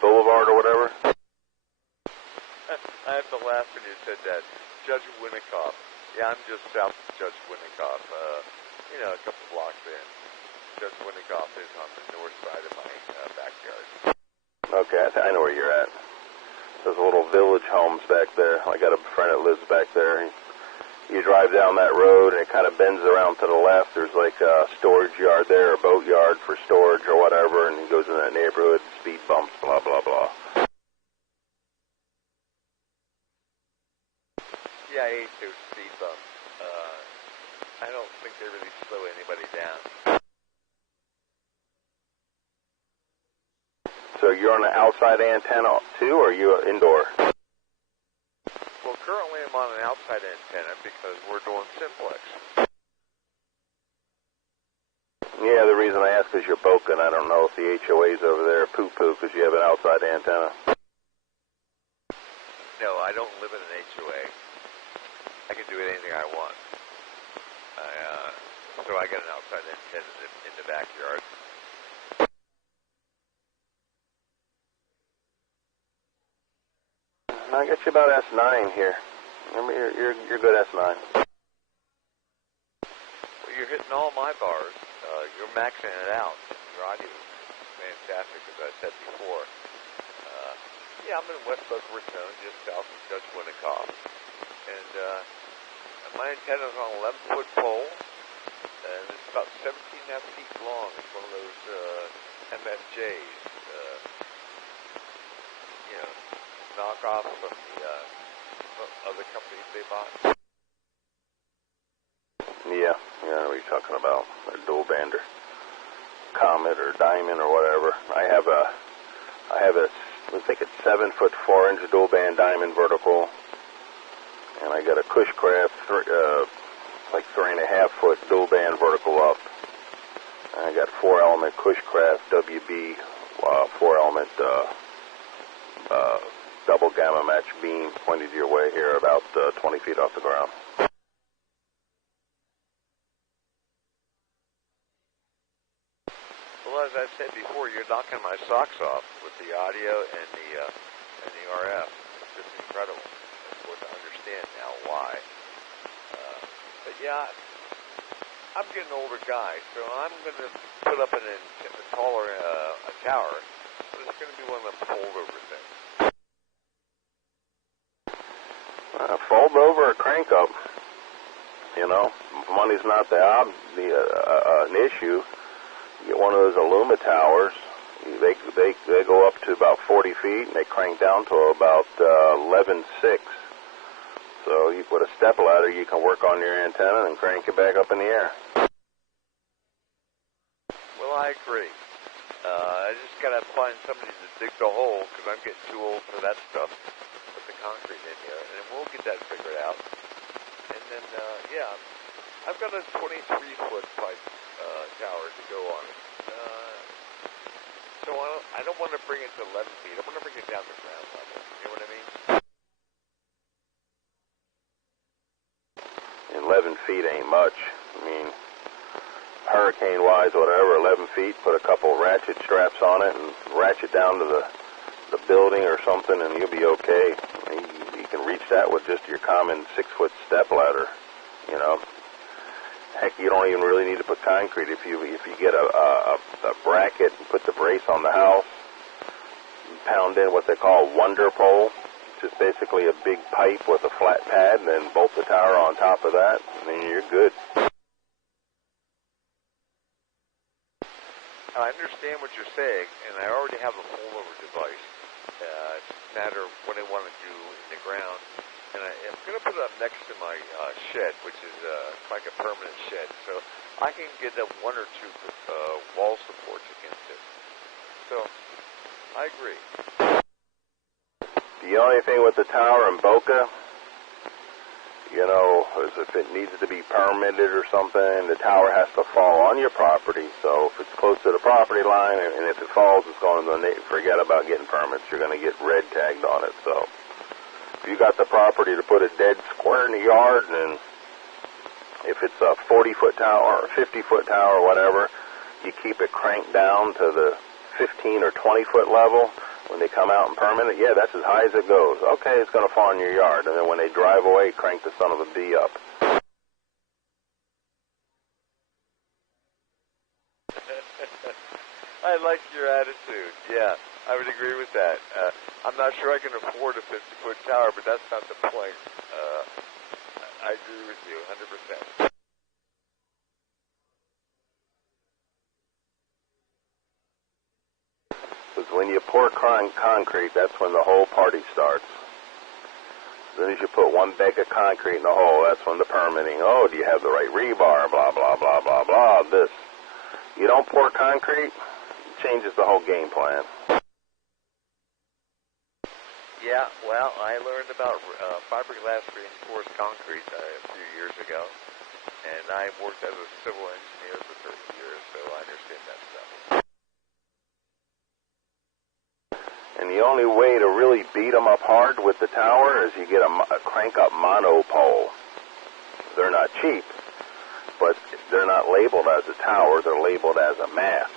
Boulevard or whatever? I have the laugh when you said that. Judge Winikoff. Yeah, I'm just south of Judge Winikoff, a couple blocks in. Judge Winikoff is on the north side of my backyard. Okay, I know where you're at. There's little village homes back there. I got a friend that lives back there. You drive down that road and it kind of bends around to the left. There's like a storage yard there, a boat yard for storage or whatever, and it goes in that neighborhood, speed bumps, blah, blah, blah. Yeah, I hate those speed bumps. I don't think they really slow anybody down. So you're on the outside antenna too, or are you indoor? Well, currently I'm on an outside antenna because we're doing simplex. Yeah, the reason I ask is you're Boca, and I don't know if the HOA's over there poo-poo because you have an outside antenna. No, I don't live in an HOA. I can do anything I want. So I got an outside antenna in the backyard. I got you about S9 here. Remember, you're good S9. you're hitting all my bars. You're maxing it out. Your audio is fantastic, as I said before. Yeah, I'm in West Boca Raton, just south of Dutch Winnicott. And my antenna is on an 11-foot pole, and it's about 17.5 feet long. It's one of those MFJs, knockoff from the other companies they bought. Yeah, I know what you're talking about. A dual bander, Comet or Diamond or whatever. I have a, I think it's 7-foot 4-inch dual band Diamond vertical, and I got a Cushcraft like 3.5-foot dual band vertical up. And I got 4-element Cushcraft WB 4-element double gamma match beam pointed your way here about 20 feet off the ground. Well, as I said before, you're knocking my socks off with the audio and the RF. It's just incredible. It's what to understand now why. But yeah, I'm getting an older guy, so I'm going to put up a taller a tower, but it's going to be one of them fold-over things. Fold over or crank up. You know, money's not an issue. You get one of those Illuma towers. They go up to about 40 feet, and they crank down to about 11.6. So you put a step ladder, you can work on your antenna and crank it back up in the air. Well, I agree. I just got to find somebody to dig the hole, because I'm getting too old for that stuff. Put the concrete in here, and we'll get that figured out. And then, yeah, I've got a 23-foot pipe tower to go on it. So I don't want to bring it to 11 feet. I want to bring it down to ground level. You know what I mean? 11 feet ain't much. I mean, hurricane-wise, whatever, 11 feet, put a couple ratchet straps on it and ratchet down to the building or something, and you'll be okay. I mean, you can reach that with just your common 6-foot step ladder, you know. Heck, you don't even really need to put concrete. If you get a bracket and put the brace on the house, pound in what they call a wonder pole, which is basically a big pipe with a flat pad, and then bolt the tower on top of that, and then you're good. I understand what you're saying, and I already have a fold-over device. It's just a matter of what I want to do in the ground. And I'm going to put it up next to my shed, which is like a permanent shed, so I can get 1 or 2 wall supports against it. So, I agree. The only thing with the tower in Boca, you know, is if it needs to be permitted or something, the tower has to fall on your property. So if it's close to the property line, and if it falls, it's going to forget about getting permits. You're going to get red tagged on it. So if you got the property to put it dead square in the yard, and if it's a 40-foot tower or a 50-foot tower or whatever, you keep it cranked down to the 15 or 20-foot level. When they come out and permit it, yeah, that's as high as it goes. Okay, it's going to fall in your yard. And then when they drive away, crank the son of a bee up. I like your attitude. Yeah, I would agree with that. I'm not sure I can afford a 50-foot tower, but that's not the point. I agree with you 100%. Because when you pour concrete, that's when the whole party starts. As soon as you put 1 bag of concrete in the hole, that's when the permitting. Oh, do you have the right rebar? Blah, blah, blah, blah, blah. This. You don't pour concrete, it changes the whole game plan. Yeah, well, I learned about fiberglass reinforced concrete a few years ago, and I worked as a civil engineer for 30 years, so I understand that stuff. And the only way to really beat them up hard with the tower is you get a crank-up monopole. They're not cheap, but they're not labeled as a tower. They're labeled as a mast.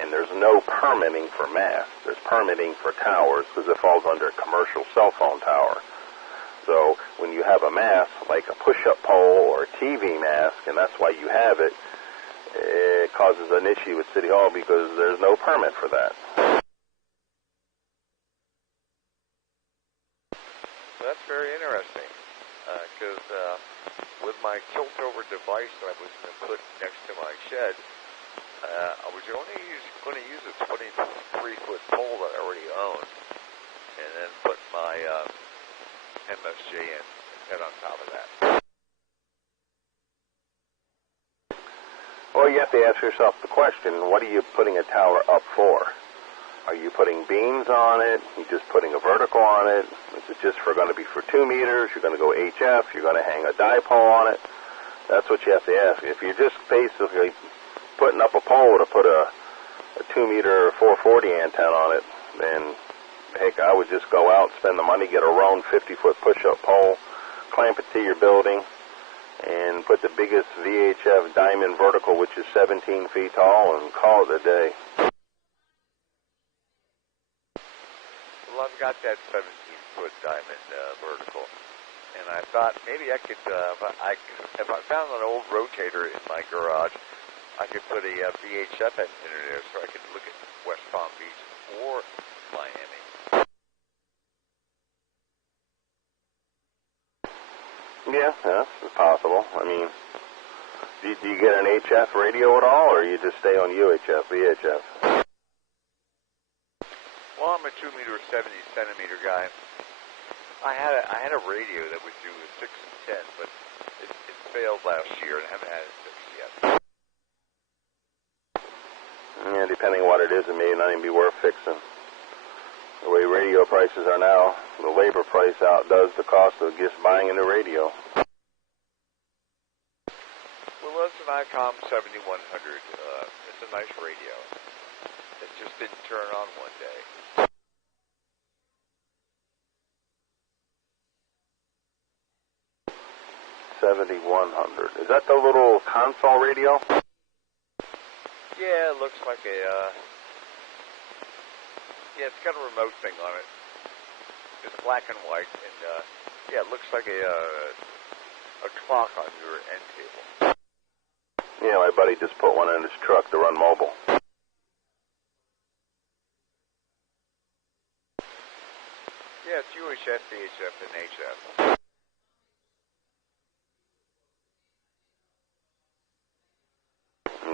And there's no permitting for masts. There's permitting for towers because it falls under a commercial cell phone tower. So when you have a mast, like a push-up pole or a TV mast, and that's why you have it, it causes an issue with City Hall because there's no permit for that. That's very interesting, because with my tilt-over device that I was going to put next to my shed, I was only going to use a 23-foot pole that I already own, and then put my MSJ in head on top of that. Well, you have to ask yourself the question, what are you putting a tower up for? Are you putting beams on it? Are you just putting a vertical on it? Is it just going to be for 2 meters? You're going to go HF? You're going to hang a dipole on it? That's what you have to ask. If you're just basically putting up a pole to put a 2-meter 440 antenna on it, then, heck, I would just go out, spend the money, get a Roan 50-foot push-up pole, clamp it to your building, and put the biggest VHF diamond vertical, which is 17 feet tall, and call it a day. Well, I've got that 17-foot diamond vertical, and I thought maybe I could, if I found an old rotator in my garage, I could put a VHF antenna there so I could look at West Palm Beach or Miami. Yeah, that's possible. I mean, do you get an HF radio at all, or you just stay on UHF, VHF? Well, I'm a 2-meter 70-centimeter guy. I had a radio that would do a 6 and 10, but it failed last year, and I haven't had it fixed yet. Yeah, depending on what it is, it may not even be worth fixing. The way radio prices are now, the labor price outdoes the cost of just buying a new radio. Well, that's an ICOM 7100. It's a nice radio. It just didn't turn on one day. $7,100. Is that the little console radio? Yeah, it looks like a, yeah, it's got a remote thing on it. It's black and white, and, yeah, it looks like a clock on your end table. Yeah, my buddy just put one in his truck to run mobile. Yeah, it's UHF, VHF, and HF.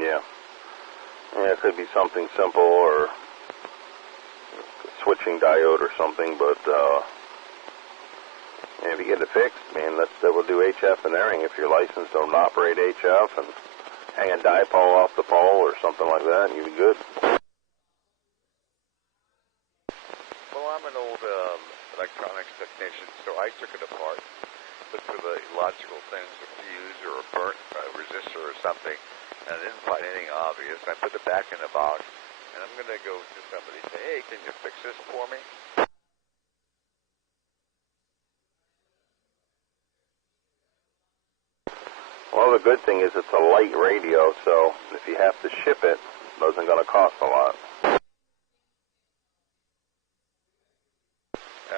Yeah. Yeah, it could be something simple or a switching diode or something, but if you get it fixed, man, that will do HF and everything. If you're licensed to operate HF and hang a dipole off the pole or something like that, and you'll be good. Well, I'm an old electronics technician, so I took it apart, looked for the logical things, a fuse or a burnt resistor or something, and I didn't find anything obvious. I put it back in the box, and I'm going to go to somebody and say, hey, can you fix this for me? Well, the good thing is it's a light radio, so if you have to ship it, it doesn't going to cost a lot.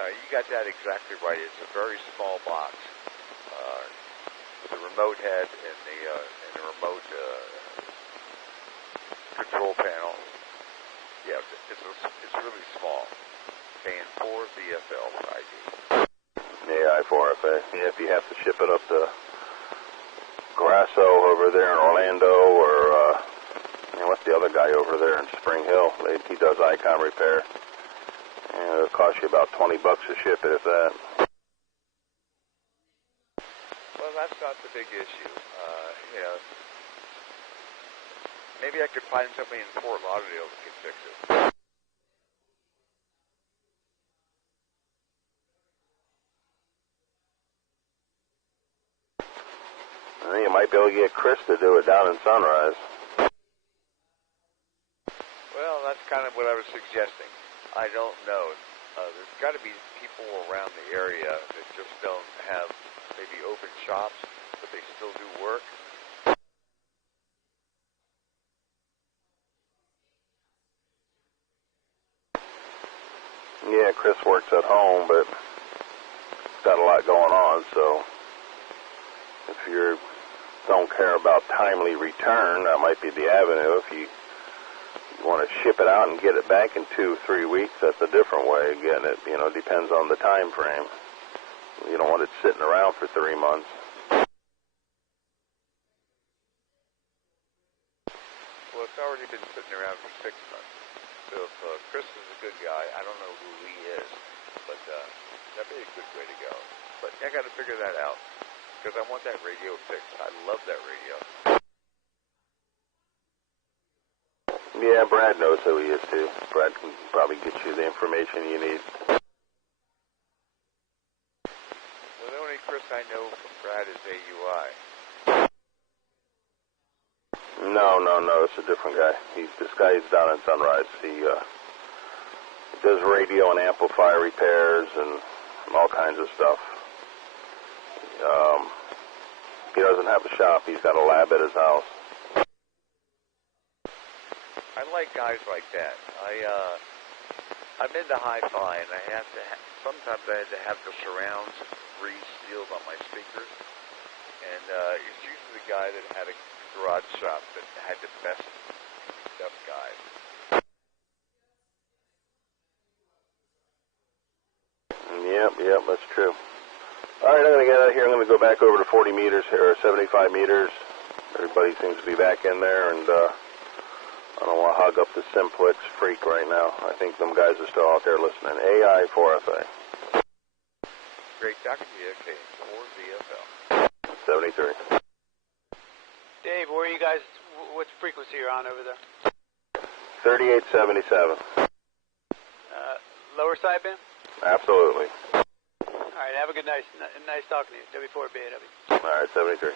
You got that exactly right. It's a very small box with a remote head and the remote control panel. Yeah, it's really small. N4SFL DIGI. Yeah, I4FA. Yeah, if you have to ship it up to Grasso over there in Orlando, or what's the other guy over there in Spring Hill? He does ICOM repair. And it'll cost you about $20 to ship it, if that. Well, that's not the big issue. Maybe I could find somebody in Fort Lauderdale that could fix it. You might be able to get Chris to do it down in Sunrise. Well, that's kind of what I was suggesting. I don't know. There's got to be people around the area that just don't have maybe open shops, but they still do work. Yeah, Chris works at home, but he's got a lot lot going on, so if you don't care about timely return, that might be the avenue. If you want to ship it out and get it back in 2 or 3 weeks, that's a different way. Again, it depends on the time frame. You don't want it sitting around for 3 months. Well, it's already been sitting around for 6 months. So if Chris is a good guy, I don't know who he is, but that'd be a good way to go. But I got to figure that out because I want that radio fixed. I love that radio. Yeah, Brad knows who he is too. Brad can probably get you the information you need. Well, the only Chris I know from Brad is AUI. No, it's a different guy. This guy is down in Sunrise. He does radio and amplifier repairs and all kinds of stuff. He doesn't have a shop. He's got a lab at his house. I like guys like that. I'm into hi-fi, and I have to. Sometimes I had to have the surrounds re-sealed on my speakers, and it's usually the guy that had a garage shop that had the best stuff guys. Yep, that's true. All right, I'm going to get out of here. I'm going to go back over to 40 meters here, or 75 meters. Everybody seems to be back in there, and I don't want to hog up the simplex freak right now. I think them guys are still out there listening. AI 4FA. Great talking to you. Okay, 4VFL. 73. Dave, where are you guys? What frequency you're on over there? 3877. Lower sideband? Absolutely. All right, have a good night. Nice talking to you. W4BAW. All right, 73.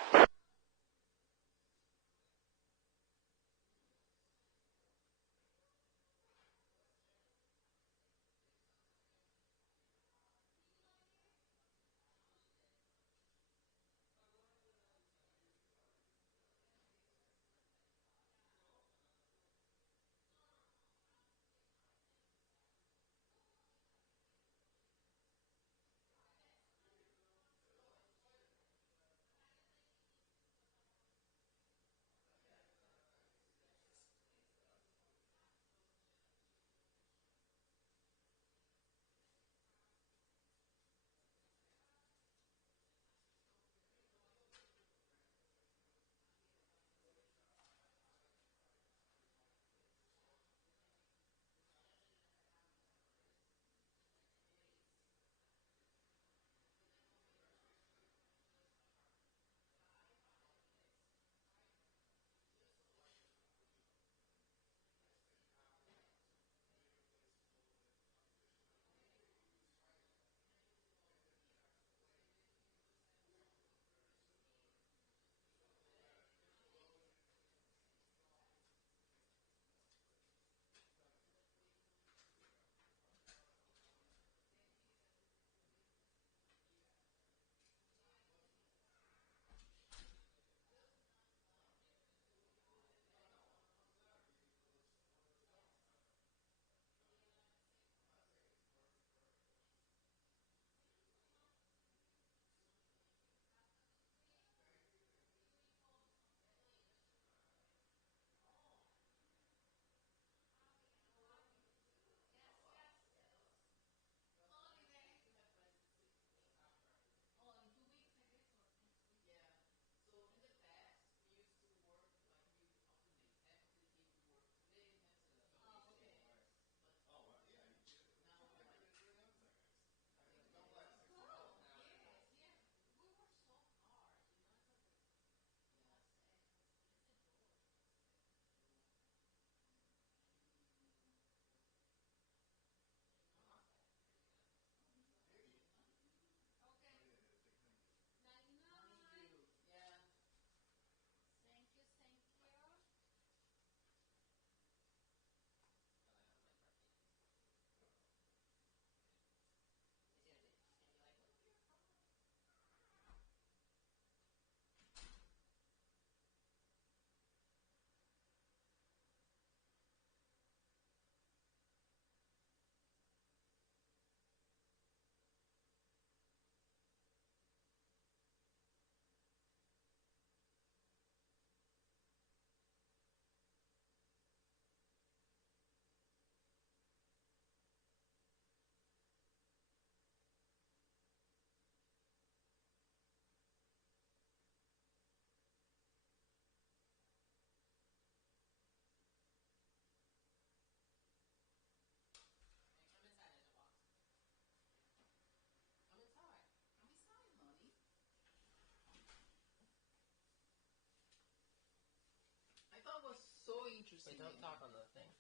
Wait, don't talk on the thing.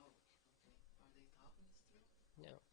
Oh, okay. Are they talking still? No.